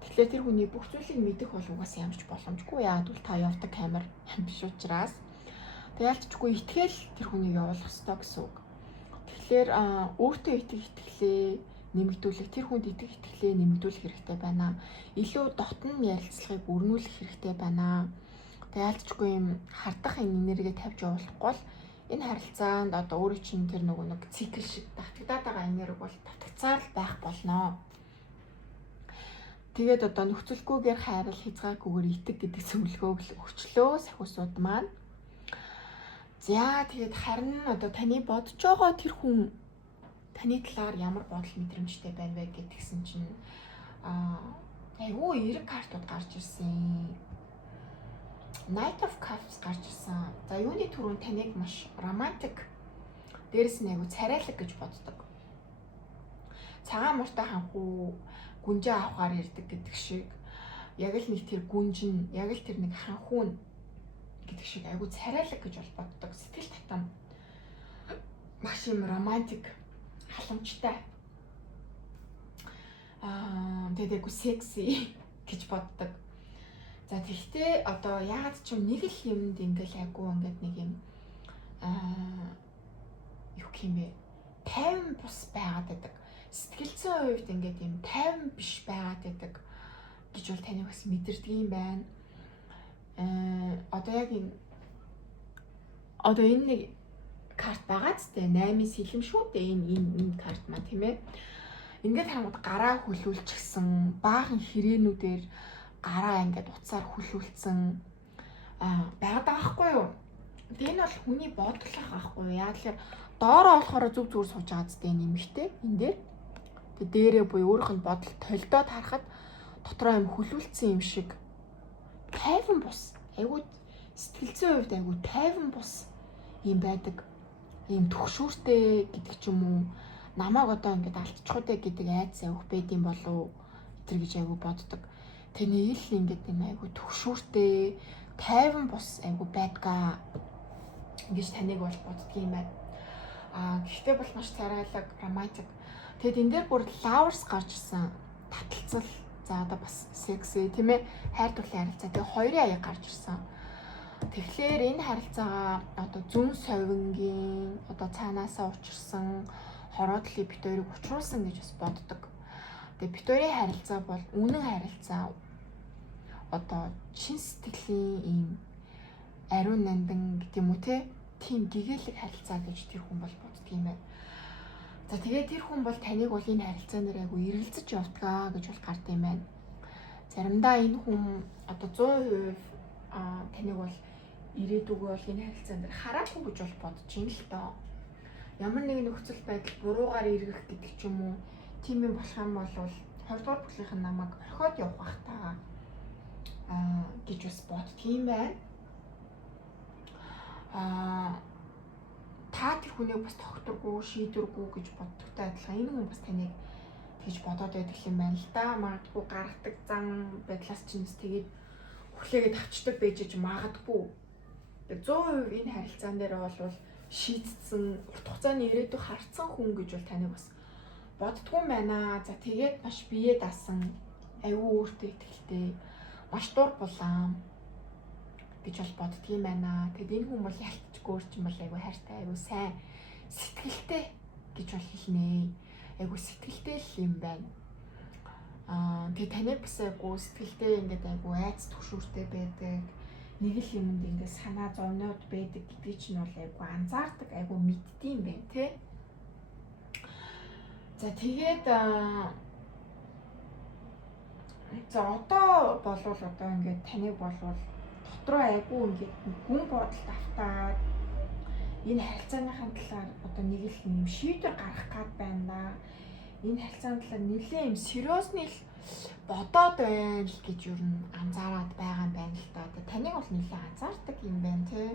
Тэгэхээр тэр хүний бүх зүйлийг мэдэх бол угаасаа ямарч боломжгүй. Яагаад гэвэл та явдаг камер биш учраас. Тэгэлчгүй итгэл тэр хүнийг явуулах ёстой гэсэн үг. Тэгэхээр өөртөө итгэлээ нэмэгдүүлэх, тэр хүнд итгэлээ нэмэгдүүлэх хэрэгтэй байна. Илүү дотн ярилцлагыг өрнүүлэх хэрэгтэй байна. Тэгэлчгүй юм хардах энерги тавьж явуулахгүй бол энэ харилцаанд одоо өөрөө чинь тэр нэг цикл шиг татагдаад байгаа энерги бол татгацаар байх болно. Тэгээд одоо нөхцөлгүйгээр хайрал хязгааргүйгээр итэг гэдэг зөвлөгөөг өгчлөө сахиусууд маань. За тэгээд харин одоо таны бодож байгаа тэр хүн таны талаар ямар бодол мэдрэмжтэй байна вэ гэдгсэн чинь айгүй эрг картууд гарч ирсэн. Knight of Cups гарч ирсэн. За юуны түрүүнд таныг маш романтик, дээрэс нь айгүй царайлаг гэж боддог. Цагаан муртай ханхуу гүнжээ авахаар ирдэг гэдэг шиг яг л нэг тэр гүнжин, яг л тэр нэг ханхуу гэдэг шиг айгүй царайлаг гэж бол боддог. Сэтгэл татам маш юм романтик, халамжтай. Тэгээд айгүй секси гэж боддог. За тэгтээ одоо яагаад ч нэг л юмд ингээл айгүй ингээд нэг юм юу юм бэ? 50 бус байгаад байдаг. Сэтгэлцэн хувьд ингээд юм 50 биш байгаад байдаг гэж бол таны бас мэдэрдэг юм байна. Одоо яг энэ нэг карт байгаа ч тийм 8-ийн сэлэм шүү дээ энэ карт маань тийм ээ. Ингээд харангууд гараа хүлүүлчихсэн, баахан хэрээнүүдээр гараа ингээд уцаар хүлүүлсэн байгаад байгаа байхгүй юу? Энэ бол хүний бодлого аахгүй юу? Яа тэгэхээр доороо болохоор зүг зүгээр сууж байгаа зү нэмэгтэй энэ дээр. Тэгээ дээрээ буюу өөрийнх нь бодол толдоод харахад дотроо юм хүлүүлсэн юм шиг 50 бус. Айгуу сэтгэлзэн хувьд айгуу 50 бус юм байдаг. Ийм төгшүүртэй гэдэг ч юм уу. Намайг одоо ингээд алдчихгүй дээ гэдэг айц авах байд юм болов тэр гэж айгуу боддог. Тэний ил ингээд юм айгуу төгшүүртэй 50 бус айгуу байдгаа гэж таныг бол боддгийм байна. Гэхдээ бол маш царайлаг, романтик. Тэгэд энэ дээр бүр flowers гарч ирсэн. Таталцал. За одоо бас секси тийм ээ. Хайр дурлалын харилцаа. Тэгээ хоёрын аяг гарч ирсэн. Тэгэхээр энэ харилцаагаа одоо зүн совингийн одоо цаанаасаа учирсан хороодлыг бит хоёрыг учруулсан гэж бас боддог. Тэгээ бит хоёрын харилцаа бол үнэн харилцаа. Одоо чин сэтгэлийн ийм ариун нандин гэдэг юм уу те? Тийм гэгээлэг харилцаа гэж тэр хүн бол боддог юм байна. За тэгээд тэр хүн бол таныг бол энэ харилцаанаар айгу эргэлзэж явдгаа гэж бол гардаг юм байна. Заримдаа энэ хүн одоо 100% таныг бол ирээдүгөө бол энэ харилцаан дээр хараагүй гэж бол бодож юм л доо. Ямар нэгэн нөхцөл байдал буруугаар эргэх гэдэг ч юм уу тийм юм болох юм бол 20 дугаар бүлгийнх нь намайг орхиод явах бах таа гэж бас боддог юм байна. Та тэр хүнийг бас тогтворгүй, шийдвэргүй гэж боддогтой адилхан энэ хүн бас таныг тэгж бодоод байдаг юм байна л да. Магадгүй гаргадаг зан байдлаас ч нэс тэгээд хүлээгээд авчдаг байж магадгүй. 100% энэ харилцаан дээр бол шийдсэн урт хугацааны ирээдүйг харцсан хүн гэж бол таныг бас боддгоо байна. За тэгээд маш бие даасан, аюу өөртөө ихтэй, маш дур булаан гэж бол боддгийм байна. Тэгэд энэ хүн бол ялцчгүй өөрчим бол айгүй хайртай, айгүй сайн, сэтгэлтэй гэж бол хэлнэ. Айгүй сэтгэлтэй л юм байна. Тэгээд таныг бас айгүй сэтгэлтэй ингээд айгүй айц төгшүүртэй байдаг. Нэг л юмд ингээд санаа зовноод байдаг гэдэг чинь бол айгүй анзаардаг, айгүй мэддэм байх тий. За тэгээд за одоо болвол одоо ингээд таныг болвол дотроо айгүй ингээд гүн бодолд автаад энэ харилцааныхаа талаар одоо нэг л юм шийдвэр гаргах гад байна. Энэ харилцааны талаар нэлээд юм сериусны л бодоод байна л гэж юу н анзаараад байгаа юм байна л да. Таныг бол нэлээд анзаардаг юм байна тий.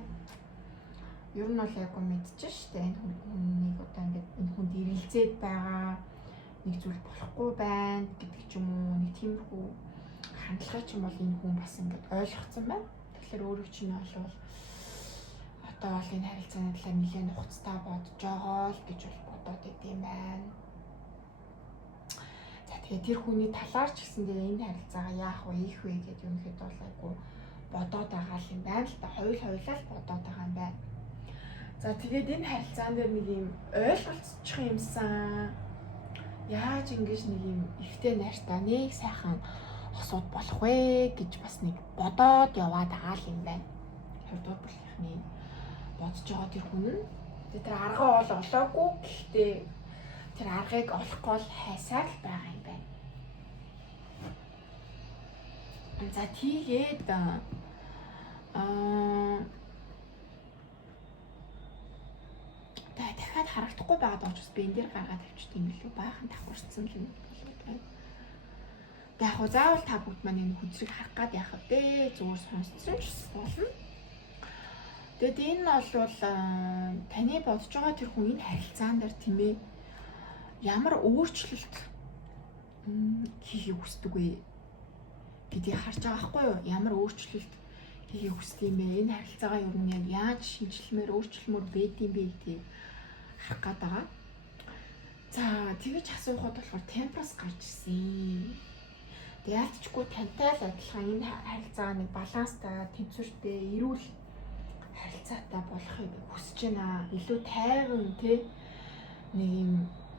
Ер нь бол айгүй мэдчихэж штэ энэ хүнийг одоо ингээд энэ хүнд ирэлзээд байгаа нэг зүйл болохгүй байна гэдэг ч юм уу нэг тиймэрхүү хандлага ч юм бол энэ хүн бас ингээд ойлгоцсон байна. Тэгэхээр өөрөө чинь бол одоо бол энэ харилцааны талаар нэлээд нухацтай бодож байгаа л гэж бол бодоод идэм байна. За тэгээд тэр хүний талаар ч гэсэндээ энэ харилцаагаа яах вэ, ийх вэ гэдэг юм хэд бол айгүй бодоод байгаа юм байна л да. Хоёулаа л бодоод байгаа юм байна. За тэгээд энэ харилцаан дээр нэг юм ойлголцчих юмсан. Яаж ингэж нэг юм ихтэй найртай нэг сайхан осууд болох вэ гэж бас нэг бодоод яваад байгаа юм байна. 20 дугаар бүлгийнхний бодож байгаа тэр хүн нь тэр арга бол олоогүй гэхдээ тэр аргыг олохгүй л хайсаар л байгаа юм байна. За тийгээд дахиад харагдахгүй байгаад байгаа ч бас би энэ дээр гаргаад тавьчихсан юм билүү. Баахан давхарцсан юм болоод байна. Яг хоо заавал та бүгд маань энэ хүзрийг харах гад яах вэ? Зүгээр сонссон ч болно. Тэгэд энэ нь бол таны бодож байгаа тэр хүн энэ харилцаан дээр тийм ээ ямар өөрчлөлт хийхийг хүсдэг вэ гэдгийг харж байгаа байхгүй юу? Ямар өөрчлөлт хийхийг хүсдэг юм бэ? Энэ харилцаагаа ер нь яг яаж шинжилмээр өөрчлөлмөр байдığım бэ гэдгийг харах гээд байгаа. За тэгэж асуухад болохоор темперанс гарч ирсэн. Яалтчгүй тантай л адилхан энэ харилцаа нэг баланстай, тэнцвэртэй, эрүүл харилцаатай болохыг хүсэж байна. Илүү тайван тий нэг юм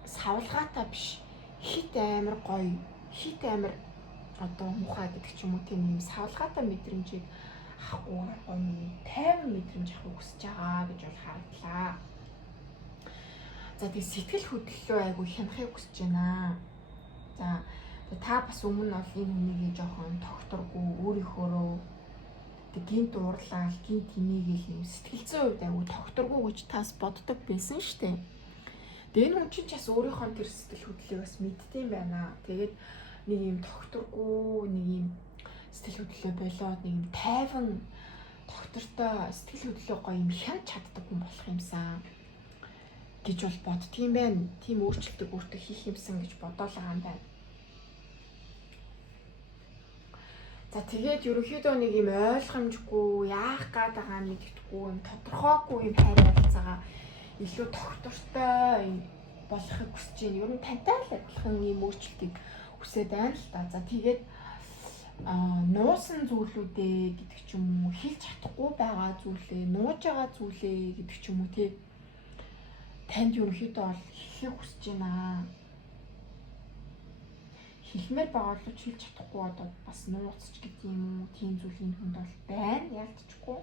савлгаатай биш. Хит амар гоё, хит амар одоо мухаа гэдэг ч юм уу тийм юм савлгаатай мэдрэмжийг авахгүй гоё тайван мэдрэмж авахыг хүсэж байгаа гэж бол харагдлаа. За тэгээ сэтгэл хөдлөлөө айгу хянахыг хүсэж байна. За та бас өмнө нь бол энэ хүнийг жоохон тогтворгүй өөрийнхөөрөө гинт уурлал, гинт тэнийгэл юм сэтгэл зүйн хувьд айгу тогтворгүй гэж тас боддог байсан шүү дээ. Тэгээ энэ хүн чинь бас өөрийнхөө тэр сэтгэл хөдлөлийг бас мэддэм байна. Тэгээд нэг юм тогтворгүй, нэг юм сэтгэл хөдлөлөө болоод нэг юм тайван доктортой сэтгэл хөдлөлөө гоё юм хянаж чаддаг хүн болох юмсан гэж бол боддгийм байна. Тийм өөрчлөлтийг өөртөө хийх юмсан гэж бодоолаа юм байна. За тэгээд ерөнхийдөө нэг юм ойлгомжгүй, яах гээд байгаа мэддэхгүй юм тодорхойгүй юм харилцаагаа илүү доктортой болохыг хүсэж байна. Ер нь тантай л адилхан юм өөрчлөлтийг хүсээд байна л та. За тэгээд нуусан зүйлүүдээ гэдэг ч юм уу, хэлж чадахгүй байгаа зүйлээ, нууж байгаа зүйлээ гэдэг ч юм уу тий. Танд ерөнхийдөө бол хэлхийг хүсэж байна. Хэлмээр байгаа л хэлж чадахгүй одоо бас нууцч гэдэг юм уу, тийм зүйлийн хүнд бол байна ялцчихгүй.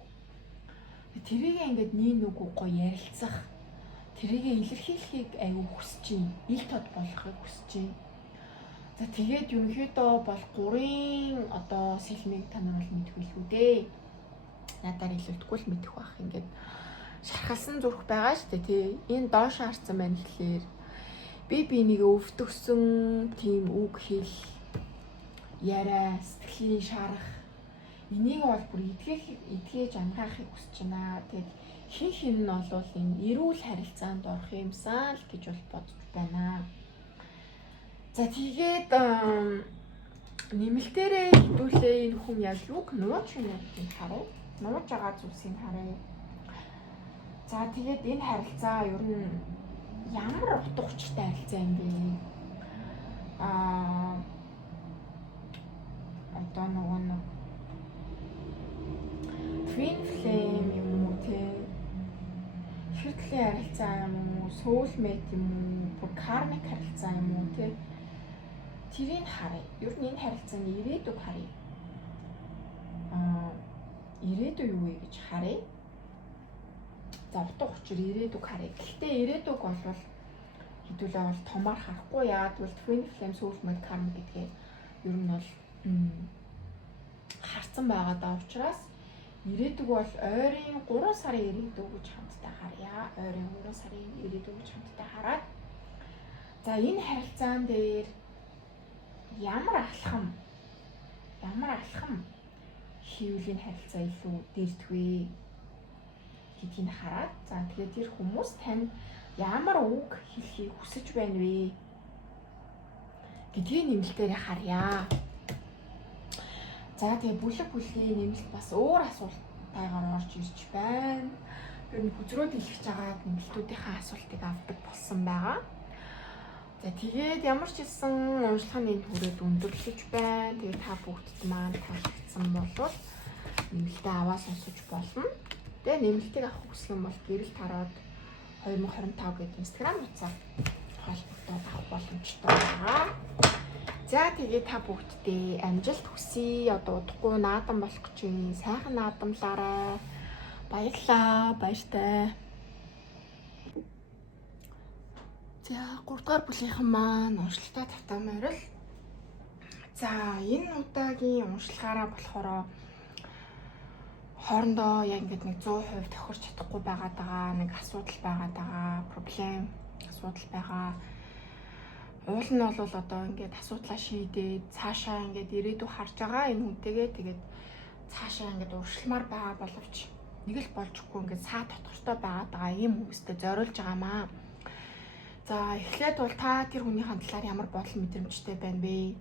Тэрийг ингээд нэг үгүй гоё ярилцах, тэрийг илэрхийлэхийг аюу хүсэж байна. Ил тод болохыг хүсэж байна. За тэгээд ерөнхийдөө бол 3 одоо сэлмийг та нар бол мэдгүй л үү дээ. Надаар илүүлдэхгүй л мэдэх байх. Ингээд шархалсан зүрх байгаа шүү дээ тий. Энэ доош харсан байна гэхлээр би бинийг өвдөгсөн тийм үг хэл яриа сэтгэлийн шарах энийг бол бүр эдгээж ангаахыг хүсэж байна. Тэгээд хин нь бол энэ эрүүл харилцаанд орох юмсан л гэж бол бодож байна. За тэгээд нэмэлтээрээ хэдүүлээ энэ хүн яг юг нууж байна гэдгийг харъя. Нууж байгаа зүйлсийг харъя. За тэгээд энэ харилцаа ер нь ямар утга учиртай харилцаа юм бэ? Одоо нэг twin flame юм уу те? Хэрхэн харилцаа юм уу? Soulmate юм уу? Karmic харилцаа юм уу те? Тэрийг харъя. Ер нь энэ харилцааны ирээдүг харъя. Ирээдүй юу вэ гэж харъя. За утга учир ирээдүг харъя. Гэхдээ ирээдүг бол хэдүүлээ бол томоор харахгүй яа. Тэгвэл twin flame soulmate karma гэдгээ ер нь бол харсан байгаа даа учраас ирээдүг бол ойрын 3 сарын ирээдүг гэж хамтдаа харъя. Ойрын 3 сарын ирээдүг гэж хамтдаа хараад за энэ харилцаан дээр ямар алхам хийвлийн харилцаа илүү дэрдэх вэ гэдгийг хараад за тэгээд тэр хүмүүс тань ямар үг хэлхийг хүсэж байна вэ гэдгийг нэмэлтээр харъя. За тэгээд бүлгийн нэмэлт бас өөр асуултайгаар орж ирж байна. Ер нь хүзрөөд хэлж байгаа нэмэлтүүдийн асуултыг авдаг болсон байгаа. За тэгээд ямар ч хэлсэн уншлагын хүрээд өндөрлөж байна. Тэгээд та бүгдд маань таалагдсан бол нэмэлтээ аваа сонсож болно. Тэгээд нэмэлтийг авах хүсэх юм бол гэрэл тараад 2025 гэдэг Instagram хуудасаар холбогдоод авах боломжтой байгаа. За тэгээд та бүгддээ амжилт хүсье. Одоо удахгүй наадам болох гэж байна. Сайхан наадамлаарай. Баярлалаа. Баяртай. За 3 дугаар бүлийнхэн маань уншилтаа тавтамаар л За энэ удаагийн уншлагаараа болохоор хоорондоо яг ингээд нэг 100% тохирч чадахгүй байгаад байгаа нэг асуудал байгаад байгаа, проблем асуудал байгаа. Уул нь бол одоо ингээд асуудлаа шийдээд цаашаа ингээд ирээдүй харж байгаа энэ хүнтэйгээ тэгээд цаашаа ингээд уршилмаар байгаа боловч нэг л болжгүй ингээд саа тодорхойтой байгаад байгаа ийм хүмүүстэй зориулж байгаамаа. За эхлээд бол та тэр хүнийхэн талаар ямар бодол мэдрэмжтэй байна вэ?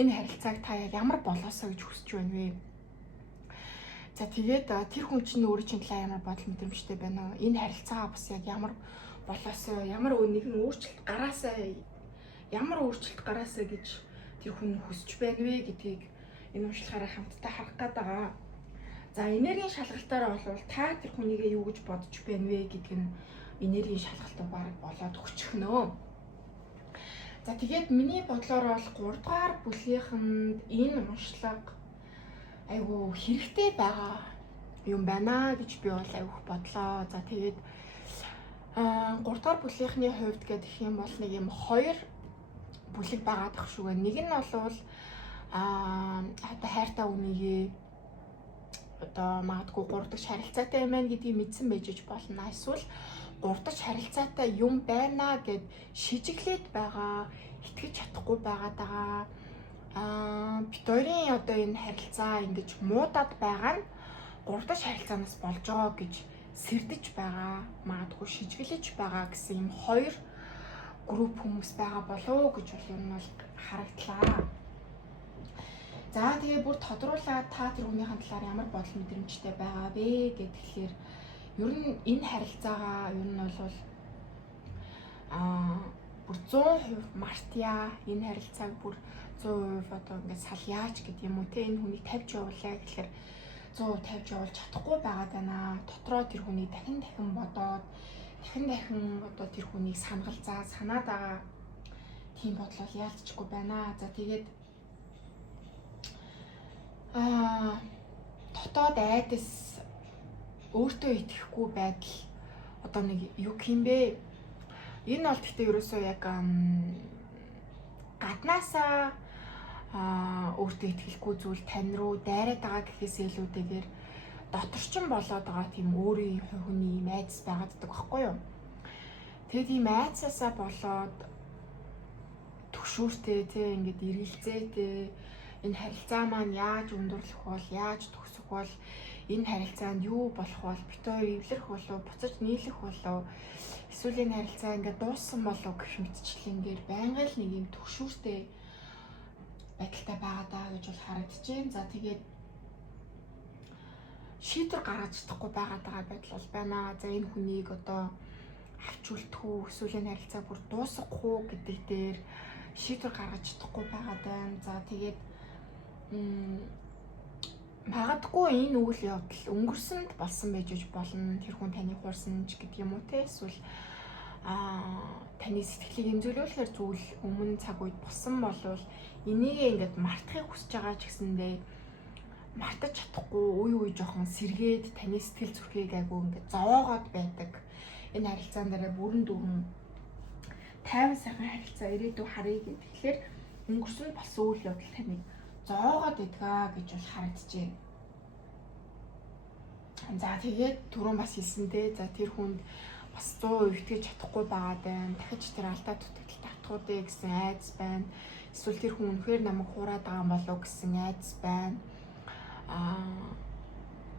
Энэ харилцааг та яг ямар болоосоо гэж хүсэж байна вэ? За тэгээд тэр хүн чинь өөрөө чинь талаар ямар бодол мэдрэмжтэй байна вэ? Энэ харилцаагаа бас яг ямар болоосоо, ямар нэг нь өөрчлөлт гараасаа гэж тэр хүн хүсэж байна вэ гэдгийг энэ уншлагаараа хамтдаа харах гээд байгаа. За энергийн шалгалтаараа бол та тэр хүнийгээ юу гэж бодож байна вэ гэдг нь энергийн шалгалтыг баг болоод өчгнөө. За тэгээд миний бодлоор бол 3 дугаар бүлгийнхэнд энэ уншлага айгу хэрэгтэй байгаа юм байна гэж би бол айгу бодлоо. За тэгээд 3 дугаар бүлгийнхний хувьд гэх юм бол нэг юм 2 бүлэг байгаад ах шүү. Нэг нь бол одоо хайртай үнийгээ одоо магадгүй 3 дахь харилцаатай юм байна гэдгийг мэдсэн байж болно. Эсвэл 3 дахь харилцаатай юм байна гэд шижиглээд байгаа, итгэж чадахгүй байгаад байгаа. Бид хоёрын одоо энэ харилцаа ингэж муудаад байгаа нь 3 дахь харилцаанаас болж байгаа гэж сэрдэж байгаа, магадгүй шижиглэж байгаа гэсэн юм 2 групп хүмүүс байгаа болов гэж бол юм бол харагдлаа. За тэгээ бүр тодруулаад та тэр хүнийхэн талаар ямар бодол мэдрэмжтэй байгаа вэ гэхлээр ер нь энэ харилцаагаа ер нь бол бүр 100% мартъя. Энэ харилцааг бүр 100% одоо ингээд сальяач гэдэг юм уу те, энэ хүнийг тавьж явуулаа гэхлээр 100% тавьж явуулж чадахгүй байгаад байна. Дотроо тэр хүнийг дахин бодоод дахин одоо тэр хүнийг санаад байгаа тийм бодлол яалтчгүй байна. За тэгээд дотоод айдас өөртөө итгэхгүй байдал одоо нэг юу юм бэ? Энэ бол гэхдээ ерөөсөө яг гаднаасаа өөртөө итгэлгүй зүйл тань руу дайраад байгаа гэхээс илүүтэйгээр доторчин болоод байгаа тийм өөрийн хүний юм айдас байгаад байгаа байхгүй юу? Тэгээд ийм айдсаасаа болоод төгшүүртэй тий ингээд эргэлзээтэй энэ харилцаа маань яаж өндөрлөх бол, яаж төгсөх бол, энэ харилцаанд юу болох бол, бид хоёр эвлэрэх болов, буцаж нийлэх болов, эсвэл энэ харилцаа ингээд дууссан болов гэх мэтчлэнгээр байнга л нэг юм төгшүүртэй байдалтай байгаа даа гэж бол харагдчихээн. За тэгээд шийдвэр гаргаж чадахгүй байгаа байдал бол байна. За энэ хүнийг одоо авч үлдэхүү, эсвэл энэ харилцаа бүр дуусгах уу гэдэг дээр шийдвэр гаргаж чадахгүй байгаа даа. За тэгээд магадгүй энэ үйл явдал өнгөрсөнд болсон байж болно. Тэр хүн таны хуурсан ч гэдэг юм уу те, эсвэл таны сэтгэлийг эмзүүлүүлэхээр зүйл өмнө цаг үед болсон болвол энийг ингээд мартахыг хүсэж байгаа ч гэсэндээ мартаж чадахгүй үе жоохон сэргээд таны сэтгэл зүрхийг айгу ингээд зовоогоод байдаг. Энэ харилцаан дээр бүрэн дүүрэн 50 сайхан харилцаа ирээдүй харъя гэхлээр өнгөрсөнд болсон үйл явдал таныг зоогоод идгаа гэж бол харагдчихээн. За тэгээд түрүүн бас хэлсэнтэй. За тэр хүнд бас 100% итгэж чадахгүй байгаа даа. Дахиж тэр алдаа дутагдaltaй татхуудээ гэсэн айдас байна. Эсвэл тэр хүн үнэхээр намайг хуураад байгаа юм болов гэсэн айдас байна.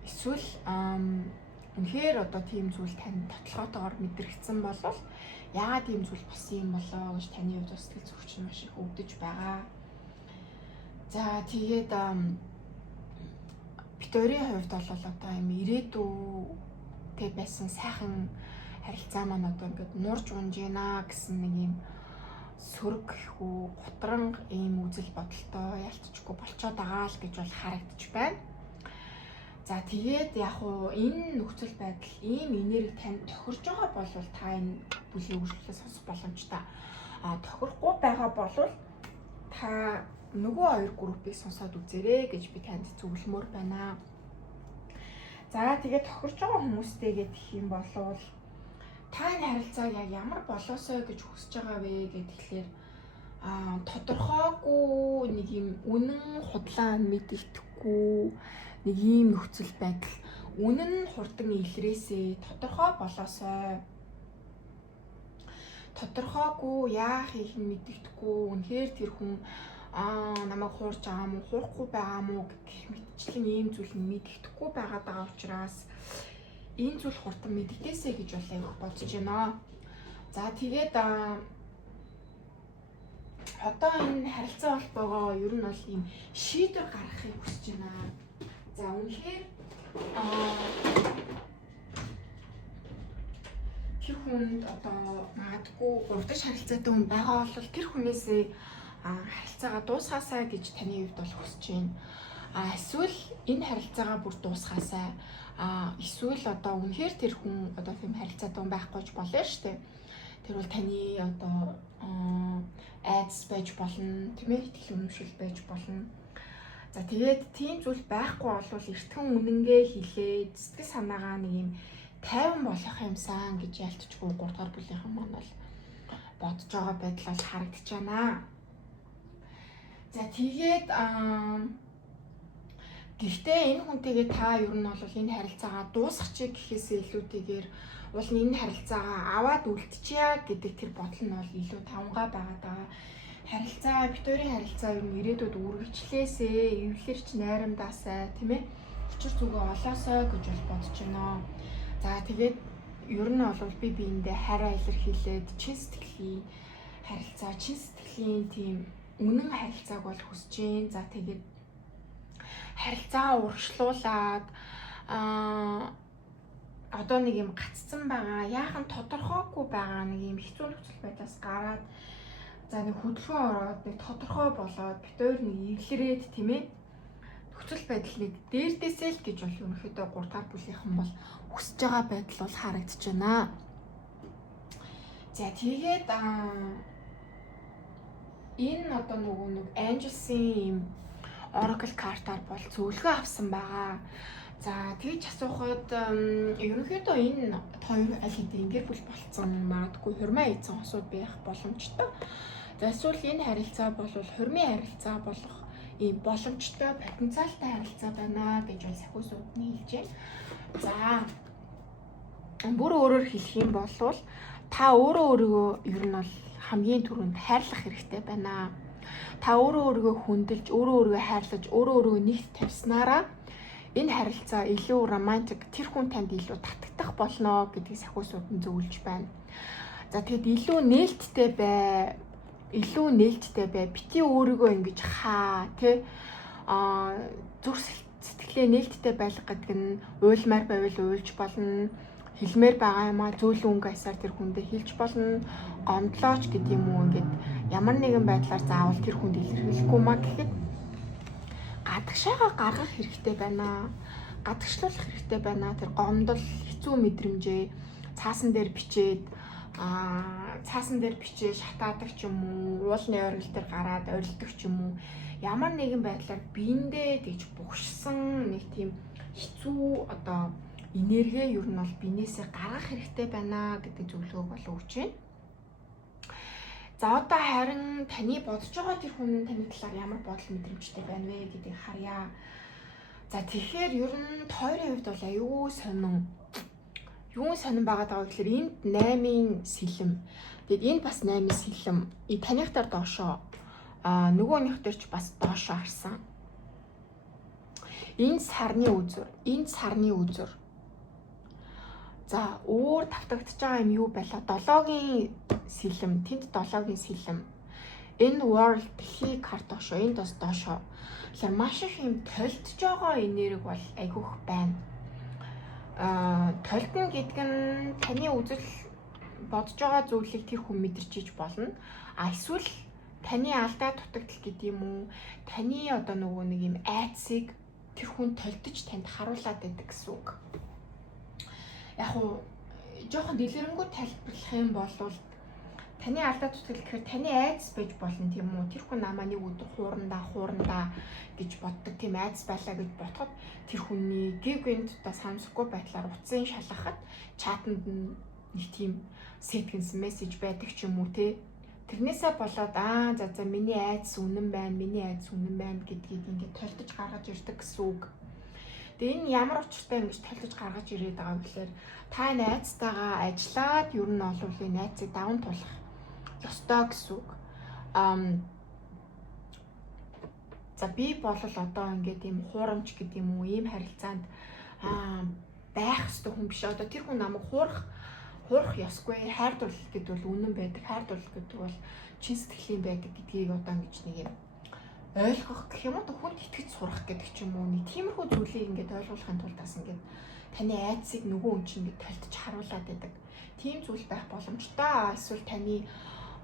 Эсвэл үнэхээр одоо тийм зүйл тань тотлохоотойгоор мэдрэгдсэн болвол яагаад тийм зүйл болсон юм болоо гэж таны хувьд бас сэтгэл зүрх чинь маш их өвдөж байгаа. За тэгээд бид хоёрын хувьд бол одоо юм ирээдүйтэй байсан сайхан харилцаа маань одоо ингээд нурж унж гинэ гэсэн нэг юм сөрөг гэхүү гутранг ийм үзэл бодолтой ялцчихгүй болцоод байгаа л гэж бол харагдчих байна. За тэгээд яг уу энэ нөхцөл байдал ийм энерги танд тохирж байгаа бол та энэ бүлгийн үргэлжлэлээ сонсох боломжтой. Тохирохгүй байгаа бол та нөгөө 2 группийг сонсоод үзээрэй гэж би танд зөвлөмөр байна. За тэгээд тохирж байгаа хүмүүстэй гэх юм бол та энэ харилцааг яг ямар болоосоо гэж хүсэж байгаа вэ гэхлээр тодорхойгүй нэг юм үнэн худлаа мэдэгдэхгүй нэг ийм нөхцөл байдал үнэн хурдан илрээсээ тодорхой болоосой тодорхойгүй яах их мэдэгдэхгүй үнэхээр тэр хүн намайг хуурч байгаа мó хуурахгүй байгаа мó гэх мэтчлэн ийм зүйл мэдэгдэхгүй байгаад байгаа учраас энэ зүйл хурдан мэдэгдээсэй гэж бол аяг бодож байна. За тэгээд одоо энэ харилцаа холбоогоо ер нь бол ийм шийдвэр гаргахыг хүсэж байна. За үнэхээр тэр хүнд одоо магадгүй 3 дахь харилцаатай хүн байгаа бол тэр хүнээсээ харилцаагаа дуусгаасаа гэж таны хувьд бол хүсэж байна. Эсвэл энэ харилцаагаа бүр дуусгаасаа эсвэл одоо үнэхээр тэр хүн одоо тийм харилцаатай хүн байхгүй ч болно шүү дээ. Тэр бол таны одоо айдас байж болно, тийм ээ, итгэл үнэмшил байж болно. За тэгээд тийм зүйл байхгүй болвол эртхэн үнэнгээ хэлээд сэтгэл санаагаа нэг юм тайван болох юмсан гэж ялтчгүй 3 дахь бүлийнхэн маань бол бодож байгаа байдал бол харагдаж байна. За тэгээд гэхдээ энэ хүнтэйгээ та ер нь бол энэ харилцаагаа дуусгачих гэхээсээ илүүтэйгээр уул нь энэ харилцаагаа аваад үлдчихье гэдэг тэр бодол нь бол илүү тавнгаа байгаад байгаа. Харилцаа битүүрийн харилцаа ер нь ирээдүйд үргэлжлээсээ, эвлэрч найрамдаасаа, тийм ээ, учир зүгөө олоосоо гэж бол бодож байна. За тэгээд ер нь бол би биендээ хараа илэрхийлээд чин сэтгэлийн харилцаа, чин сэтгэлийн тийм үнэн харилцааг бол хүсэж байна. За тэгээд харилцаагаа урагшлуулад одоо нэг юм гацсан байгаа, яахан тодорхойгүй байгаа нэг юм хэцүү нөхцөл байдлаас гараад за нэг хөдөлгөөн ороод нэг тодорхой болоод битүүр нэг эвлэрээд, тийм ээ, нөхцөл байдлыг дээрдээсээ л гэж бол ерөнхийдөө 3 дахь бүлийнхэн бол хүсэж байгаа байдал бол харагдаж байна. За тэгээд энэ одоо нөгөө нэг Angels-ийн юм Oracle картаар бол зөвлөгөө авсан байгаа. За тэгж асуухад ерөнхийдөө энэ хоёр аль хэдийн гэр бүл болцсон магадгүй хурмаа ийцэн хосууд байх боломжтой. За эсвэл энэ харилцаа бол хурмын харилцаа болох ийм боломжтой потенциалтай харилцаа байна гэж бол сахиусууд нь хэлж байна. За бүр өөрөөр хэлэх юм бол та өөрийгөө ер нь бол хамгийн түрүүнд хайрлах хэрэгтэй байна. Та өөрийгөө хүндэлж, өөрийгөө хайрлаж, өөрийгөө нэгт тавьснараа энэ харилцаа илүү романтик, тэр хүн танд илүү татагдах болно гэдгийг сахиусууд нь зөвлөж байна. За тэгэд илүү нээлттэй бай. Бити өөрийгөө ингэж хаа, тий? Зүрх сэтгэлээ нээлттэй байлгах гэдэг нь уйлмаар байвал уйлж болно. Хэлмээр байгаа юмаа зөөлөн өнгө аясаар тэр хүндээ хэлж болно. Гомдлооч гэдэг юм уу ингээд ямар нэгэн байдлаар заавал тэр хүнд илэрхийлэхгүй маа гэхэд гадагшаага гаргах хэрэгтэй байна. Гадагшлуулах хэрэгтэй байна. Тэр гомдол, хэцүү мэдрэмжээ цаасан дээр бичээд шатаадаг ч юм уу, уулны оргил дээр гараад орилдог ч юм уу, ямар нэгэн байдлаар биендээ тэгж бугшсан нэг тийм хэцүү одоо энерги ер нь бол биенээсээ гаргах хэрэгтэй байна гэдэг зөвлөгөөг бол өгч байна. За одоо харин таны бодож байгаа тэр хүн таны талаар ямар бодол мэдрэмжтэй байна вэ гэдгийг харъя. За тэгэхээр ер нь хоёрын хувьд бол аюу сонин. Юу сонин байгаад байгаа гэхээр энд 8-ын сэлэм. Тэгэд энд бас 8-ын сэлэм. Таныхтаар доошоо нөгөөнийх дээр ч бас доошоо харсан. Энэ сарны үзүр. За өөр тавтагдж байгаа юм юу байлаа? 7-гийн сэлэм, тэнд 7-гийн сэлэм. Энэ world дэлхий карт доошоо, энд бас доошоо. Тэгэхээр маш их юм толдж байгаа энерги бол айгүйх байна. Толдно гэдэг нь таны үзэл бодож байгаа зүйлийг тэр хүн мэдэрч иж болно. Эсвэл таны алдаа дутагдал гэдэг юм уу? Таны одоо нөгөө нэг юм айцыг тэр хүн толдож танд харуулад байдаг гэсэн үг. Яг уу жоохон дэлгэрэнгүй тайлбарлах юм бол таны алдаа дутагдал гэхээр таны айц байж болно тийм үү? Тэр хүн намаа нэг өдөр хуурандаа гэж боддог, тийм айц байлаа гэж бодоход тэр хүний гівгэнд та санамсахгүй байдлаар утсын шалгахад чатанд нэг тийм сэтгэнс мессеж байдаг ч юм уу те. тэрнээсээ болоод за миний айдас үнэн байна гэдгийг ингээд толдож гаргаж ирдэг гэсэн үг. Тэгээ энэ ямар учиртай ингэж толдож гаргаж ирээд байгаа вэ гэхээр та найзтайгаа ажиллаад ер нь олвол энэ найзыг даван туулах ёстой гэсэн үг. За би бол одоо ингээд ийм хуурамч гэдэг юм уу, ийм харилцаанд байх ёстой хүн биш. Одоо тэр хүн намайг хуурах ёсгүй. Хайрдурлах гэдэг бол үнэн байдаг. Хайрдурлах гэдэг бол чин сэтгэлийн байдаг гэдгийг одоо ингэж нэг юм ойлгох гэх юм уу, хүнд итгэж сурах гэдэг ч юм уу. Нэг тиймэрхүү зүйлийг ингээд ойлгуулахын тулд бас ингээд таны айдсыг нөгөө хүн чинь ингээд талтж харуулад байдаг. Тийм зүйл байх боломжтой. Эсвэл таны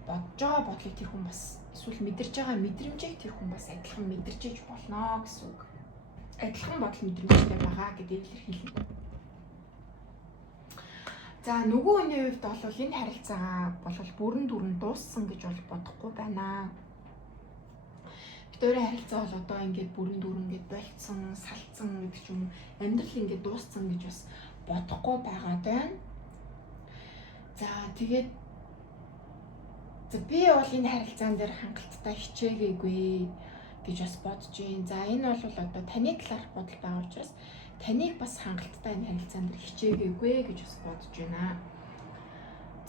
бодож байгаа бодлыг тэр хүн бас эсвэл мэдэрж байгаа мэдрэмжийг тэр хүн бас адилхан мэдэрч иж болно гэсэн үг. Адилхан бодол мэдрэмжтэй байгаа гэдгийг илэрхийлнэ. За нөгөө хүний хувьд бол энэ харилцаагаа бол бүрэн дүрэн дууссан гэж бол бодохгүй байна. Бидний харилцаа бол одоо ингээд бүрэн дүрэн ингээд болцсон, салцсан гэдэг ч юм уу, амьдрал ингээд дууссан гэж бас бодохгүй байгаад байна. За тэгээд би бол энэ харилцаан дээр хангалттай хичээгээгүй гэж бас бодож байна. За энэ бол одоо таны талаарх бодол байгаа учраас таныг бас хангалттай энэ харилцаан дээр хичээгээгүй гэж бас бодож байна.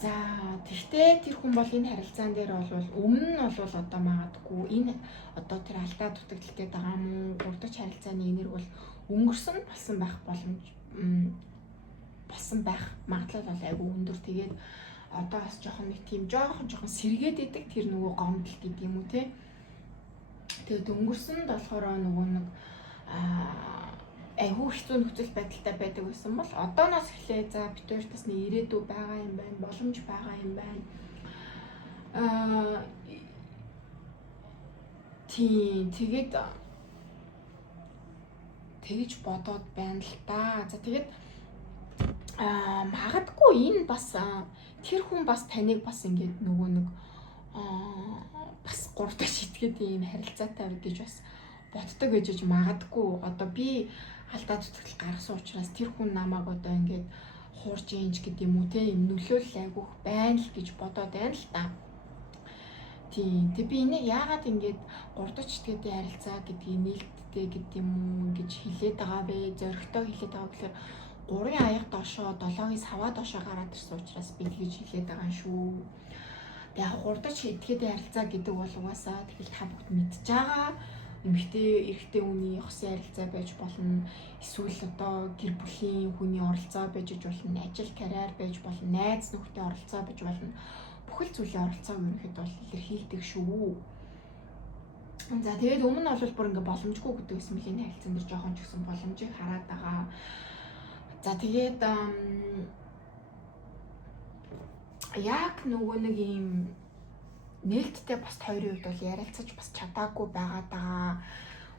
За тэгтээ тэр хүн бол энэ харилцаан дээр бол өмнө нь бол одоо магадгүй энэ одоо тэр алдаа дутагдaltaй байгаа юм. Урдч харилцааны энерги бол өнгөрсөн болсон байх боломж болсон байх магадлал бол айгүй өндөр. Тэгээд одоо бас жоохон нэг тийм жоохон сэргээд идэг тэр нөгөө гомдол гэдэг юм уу те. Тэгээд өнгөрсөнд болохоор нөгөө нэг айгүй хэцүү нөхцөл байдалтай байдаг байсан бол одооноос эхлээ за бид хоёр бас нэг ирээдүй байгаа юм байна, боломж байгаа юм байна. Тэгээд тэгж бодоод байна л да. За тэгээд магадгүй энэ бас тэр хүн бас таныг бас ингээд нөгөө нэг бас гурдах шитгээд ийм харилцаатай гэж бас боддог гэж магадгүй. Одоо би алдаа дутагдал гаргасан учраас тэр хүн намайг одоо ингээд хуурж ийж гэдэг юм уу те, юм нөлөөлөл айгүйх байна л гэж бодоод байна л та. Тийм. Тэг би энийг яагаад ингээд гурдах шитгээдийн харилцаа гэдгийг нээлттэй гэдэг юм уу гэж хэлээд байгаа вэ? Зоригтой хэлээд байгаа гэхээр 3-ын аяг доошоо 7-ын саваа доошоо гараад ирсэн учраас би тэгж хэлээд байгаа шүү. Тэг яг гурдах шитгээдийн харилцаа гэдэг бол угаасаа тэгэл та бүгд мэдж байгаа. Эмэгтэй эрэгтэй хүний хосын харилцаа байж болно. Эсвэл одоо гэр бүлийн хүний оролцоо байж болно. Ажил карьер байж болно. Найз нөхдөд оролцоо байж болно. Бүхэл зүйлийн оролцоог ерөнхийд бол илэрхийлдэг шүү. За тэгээд өмнө нь бол бүр ингээ боломжгүй гэдэг юм хэлний харилцаан дээр жоохон ч гэсэн боломжийг хараад байгаа. За тэгээд яг нөгөө нэг юм нээлттэй бас хоёрын хувьд бол ярилцаж бас чадаагүй байгаад байгаа.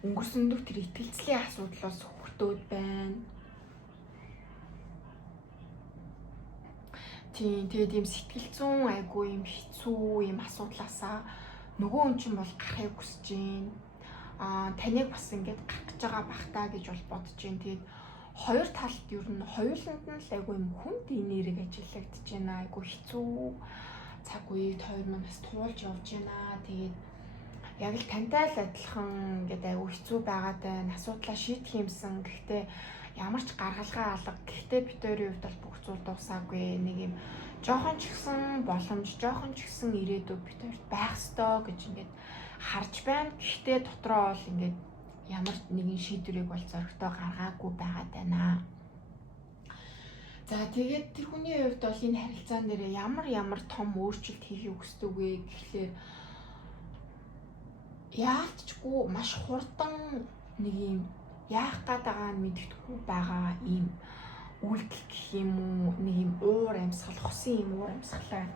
Өнгөрсөндөө тэр итгэлцлийн асуудлаас хүртөөд байна. Тийм тэгээд ийм сэтгэл зүйн айгүй ийм хэцүү ийм асуудлаасаа нөгөө хүн чинь бол гарахыг хүсэж байна. Таныг бас ингээд гарах гэж байгаа бах таа гэж бол бодож байна. Тэгээд хоёр талд ер нь хоёуланд нь л айгүй юм хүнд энерги ажиллагдаж байна. Айгүй хэцүү цаг үеийг хоёр манаас туулж явж байна. Тэгээд яг л тантай л адилхан ингээд айгүй хэцүү байгаад байна. Асуудлаа шийдэх юмсан. Гэхдээ ямар ч гаргалгаа алга. Гэхдээ бид хоёрын хувьд бол бүх зүйл дуусаагүй. Нэг юм жоохон ч гэсэн боломж, жоохон ч гэсэн ирээдүй бид хоёрт байх ёстой гэж ингээд харж байна. Гэхдээ дотроо бол ингээд ямар нэгэн шийдвэрийг бол зоригтой гаргаагүй байгаад байна. За тэгээд тэр хүний хувьд бол энэ харилцаан дээр ямар том өөрчлөлт хийхийг хүсдэг вэ гэхлээр яалтчгүй маш хурдан нэг юм яах гээд байгаа нь мэддэхгүй байгаа ийм үйлдэл гэх юм уу, нэг юм уур амьсгал, хосын юм уур амьсгалаа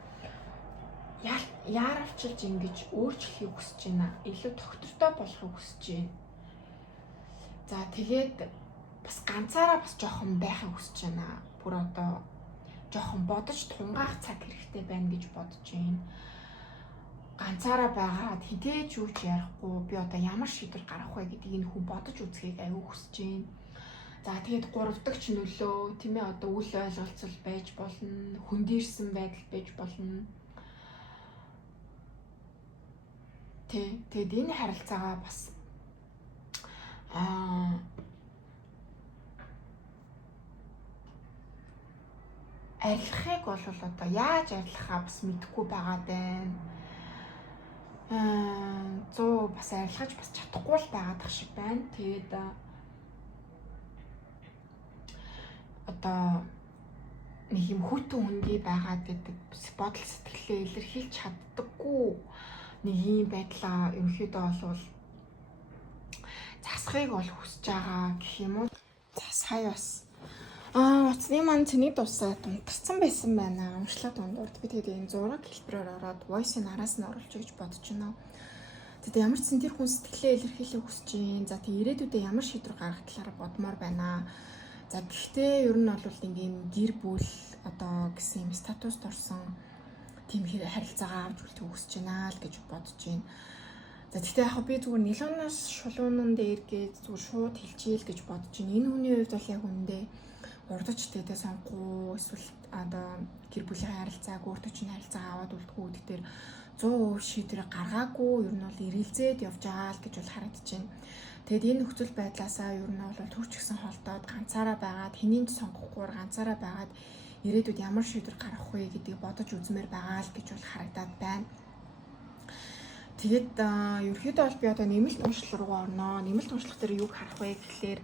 яаравчилж ингэж өөрчлөхийг хүсэж байна. Илүү тогтвортой болохыг хүсэж байна. За тэгээд бас ганцаараа бас жоохон байхыг хүсэж байна. Бүр одоо жоохон бодож тунгаах цаг хэрэгтэй байна гэж бодож байна. Ганцаараа байгаад хідээж юу ч ярихгүй би одоо ямар шийдвэр гаргах вэ гэдгийг энэ хүн бодож үзхийг аюу хүсэж байна. За тэгээд гуравдагч нөлөө тийм ээ одоо үл ойлголцол байж болно, хөндөрсөн байдал байж болно. Тэгээд энэ харилцаагаа бас арилгахыг бол одоо яаж арилгахаа бас мэдэхгүй байгаа даа. 100 бас арилгаж бас чадахгүй л байгаадах шиг байна. Тэгээд одоо нэг юм хүйтэн хүндий байгаад гэдэг бодол сэтгэлээ илэрхийлж чаддаггүй нэг юм байдлаа ерөнхийдөө бол засахыг бол хүсэж байгаа гэх юм уу. За сая бас утасны маань цэнийг дуусаад унтарсан байсан байна. Уншлаад дундурд би тэгээд энэ зураг хэлбэрээр ороод voice-ийг араас нь оруулж гэж бодож байна. Тэгээд ямар ч тэр хүн сэтгэлээ илэрхийлэх хүсэж юм. За тэг ирээдүйдээ ямар шийдвэр гаргах талаар бодмоор байна. За гэхдээ ер нь бол ингээм гэр бүл одоо гэсэн юм статуст орсон тийм харилцаагаа авч үлдэх хүсэж байна л гэж бодож байна. За тэгтээ яг би зүгээр нилоноос шулуунан дээр гээд зүгээр шууд хэлчихээл гэж бодож байна. Энэ хүний хувьд бол яг үндэ урдч тэдээ сонгохгүй эсвэл одоо гэр бүлийн харилцааг өөртөө чинь харилцаа аваад үлдэхгүй гэдгээр 100% шийдвэр гаргаагүй ер нь бол ирэлзээд явж байгаа л гэж бол харагдаж байна. Тэгэд энэ нөхцөл байдлаасаа ер нь бол төрч гисэн холдоод ганцаараа байгаад хэнийг сонгохгүйгээр ганцаараа байгаад ирээдүйд ямар шийдвэр гаргах вэ гэдгийг бодож үзмээр байгаа л гэж бол харагдаад байна. Тэгээд ерөөхдөө бол би одоо нэмэлт уншлал руу орноо. Нэмэлт уншлах дээр юуг харах вэ гэхлээр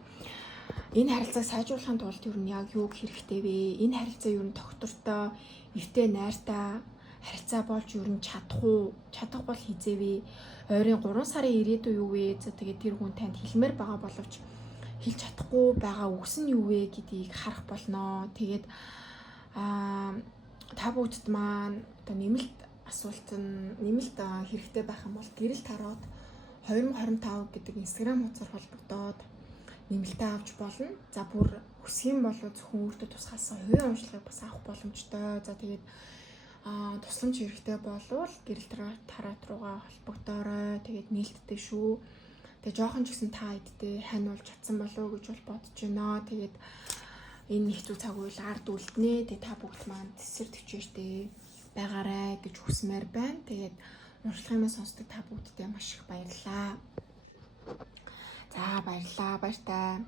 энэ харилцааг сайжруулахын тулд ер нь яг юуг хэрэгтэй вэ? Энэ харилцаа ер нь доктортой, эвтэй найртай харилцаа болж ер нь чадах бол хизээвэ? Ойрын 3 сарын ирээдүй юу вэ? За тэгээд тэр хүн танд хэлмээр байгаа боловч хэлж чадахгүй байгаа үгс нь юу вэ гэдгийг харах болноо. Тэгээд та бүгд маань одоо нэмэлт асуулт нь нэмэлт хэрэгтэй байх юм бол гэрэл тараад 2025 гэдэг Instagram хуудасаар холбогдоод нэмэлтээ авч болно. За бүр хүсэх юм бол зөвхөн өөртөө тусгаалсан хувийн уншлагыг бас авах боломжтой. За тэгээд тусламж хэрэгтэй болвол гэрэл тараат руугаа холбогдоорой. Тэгээд нээлттэй шүү. Тэгээд жоохон ч гэсэн та эддээ хань болж чадсан болов уу гэж бол бодож байна. Тэгээд энэ хэцүү цаг үеэр ард үлднэ. Тэгээд та бүгд маань тэсэр төвчээртэй байгаарай гэж хүсмээр байна. Тэгээд уншлагын маань сонсдог та бүгдтэй маш их баярлалаа. За баярлалаа. Баяртай.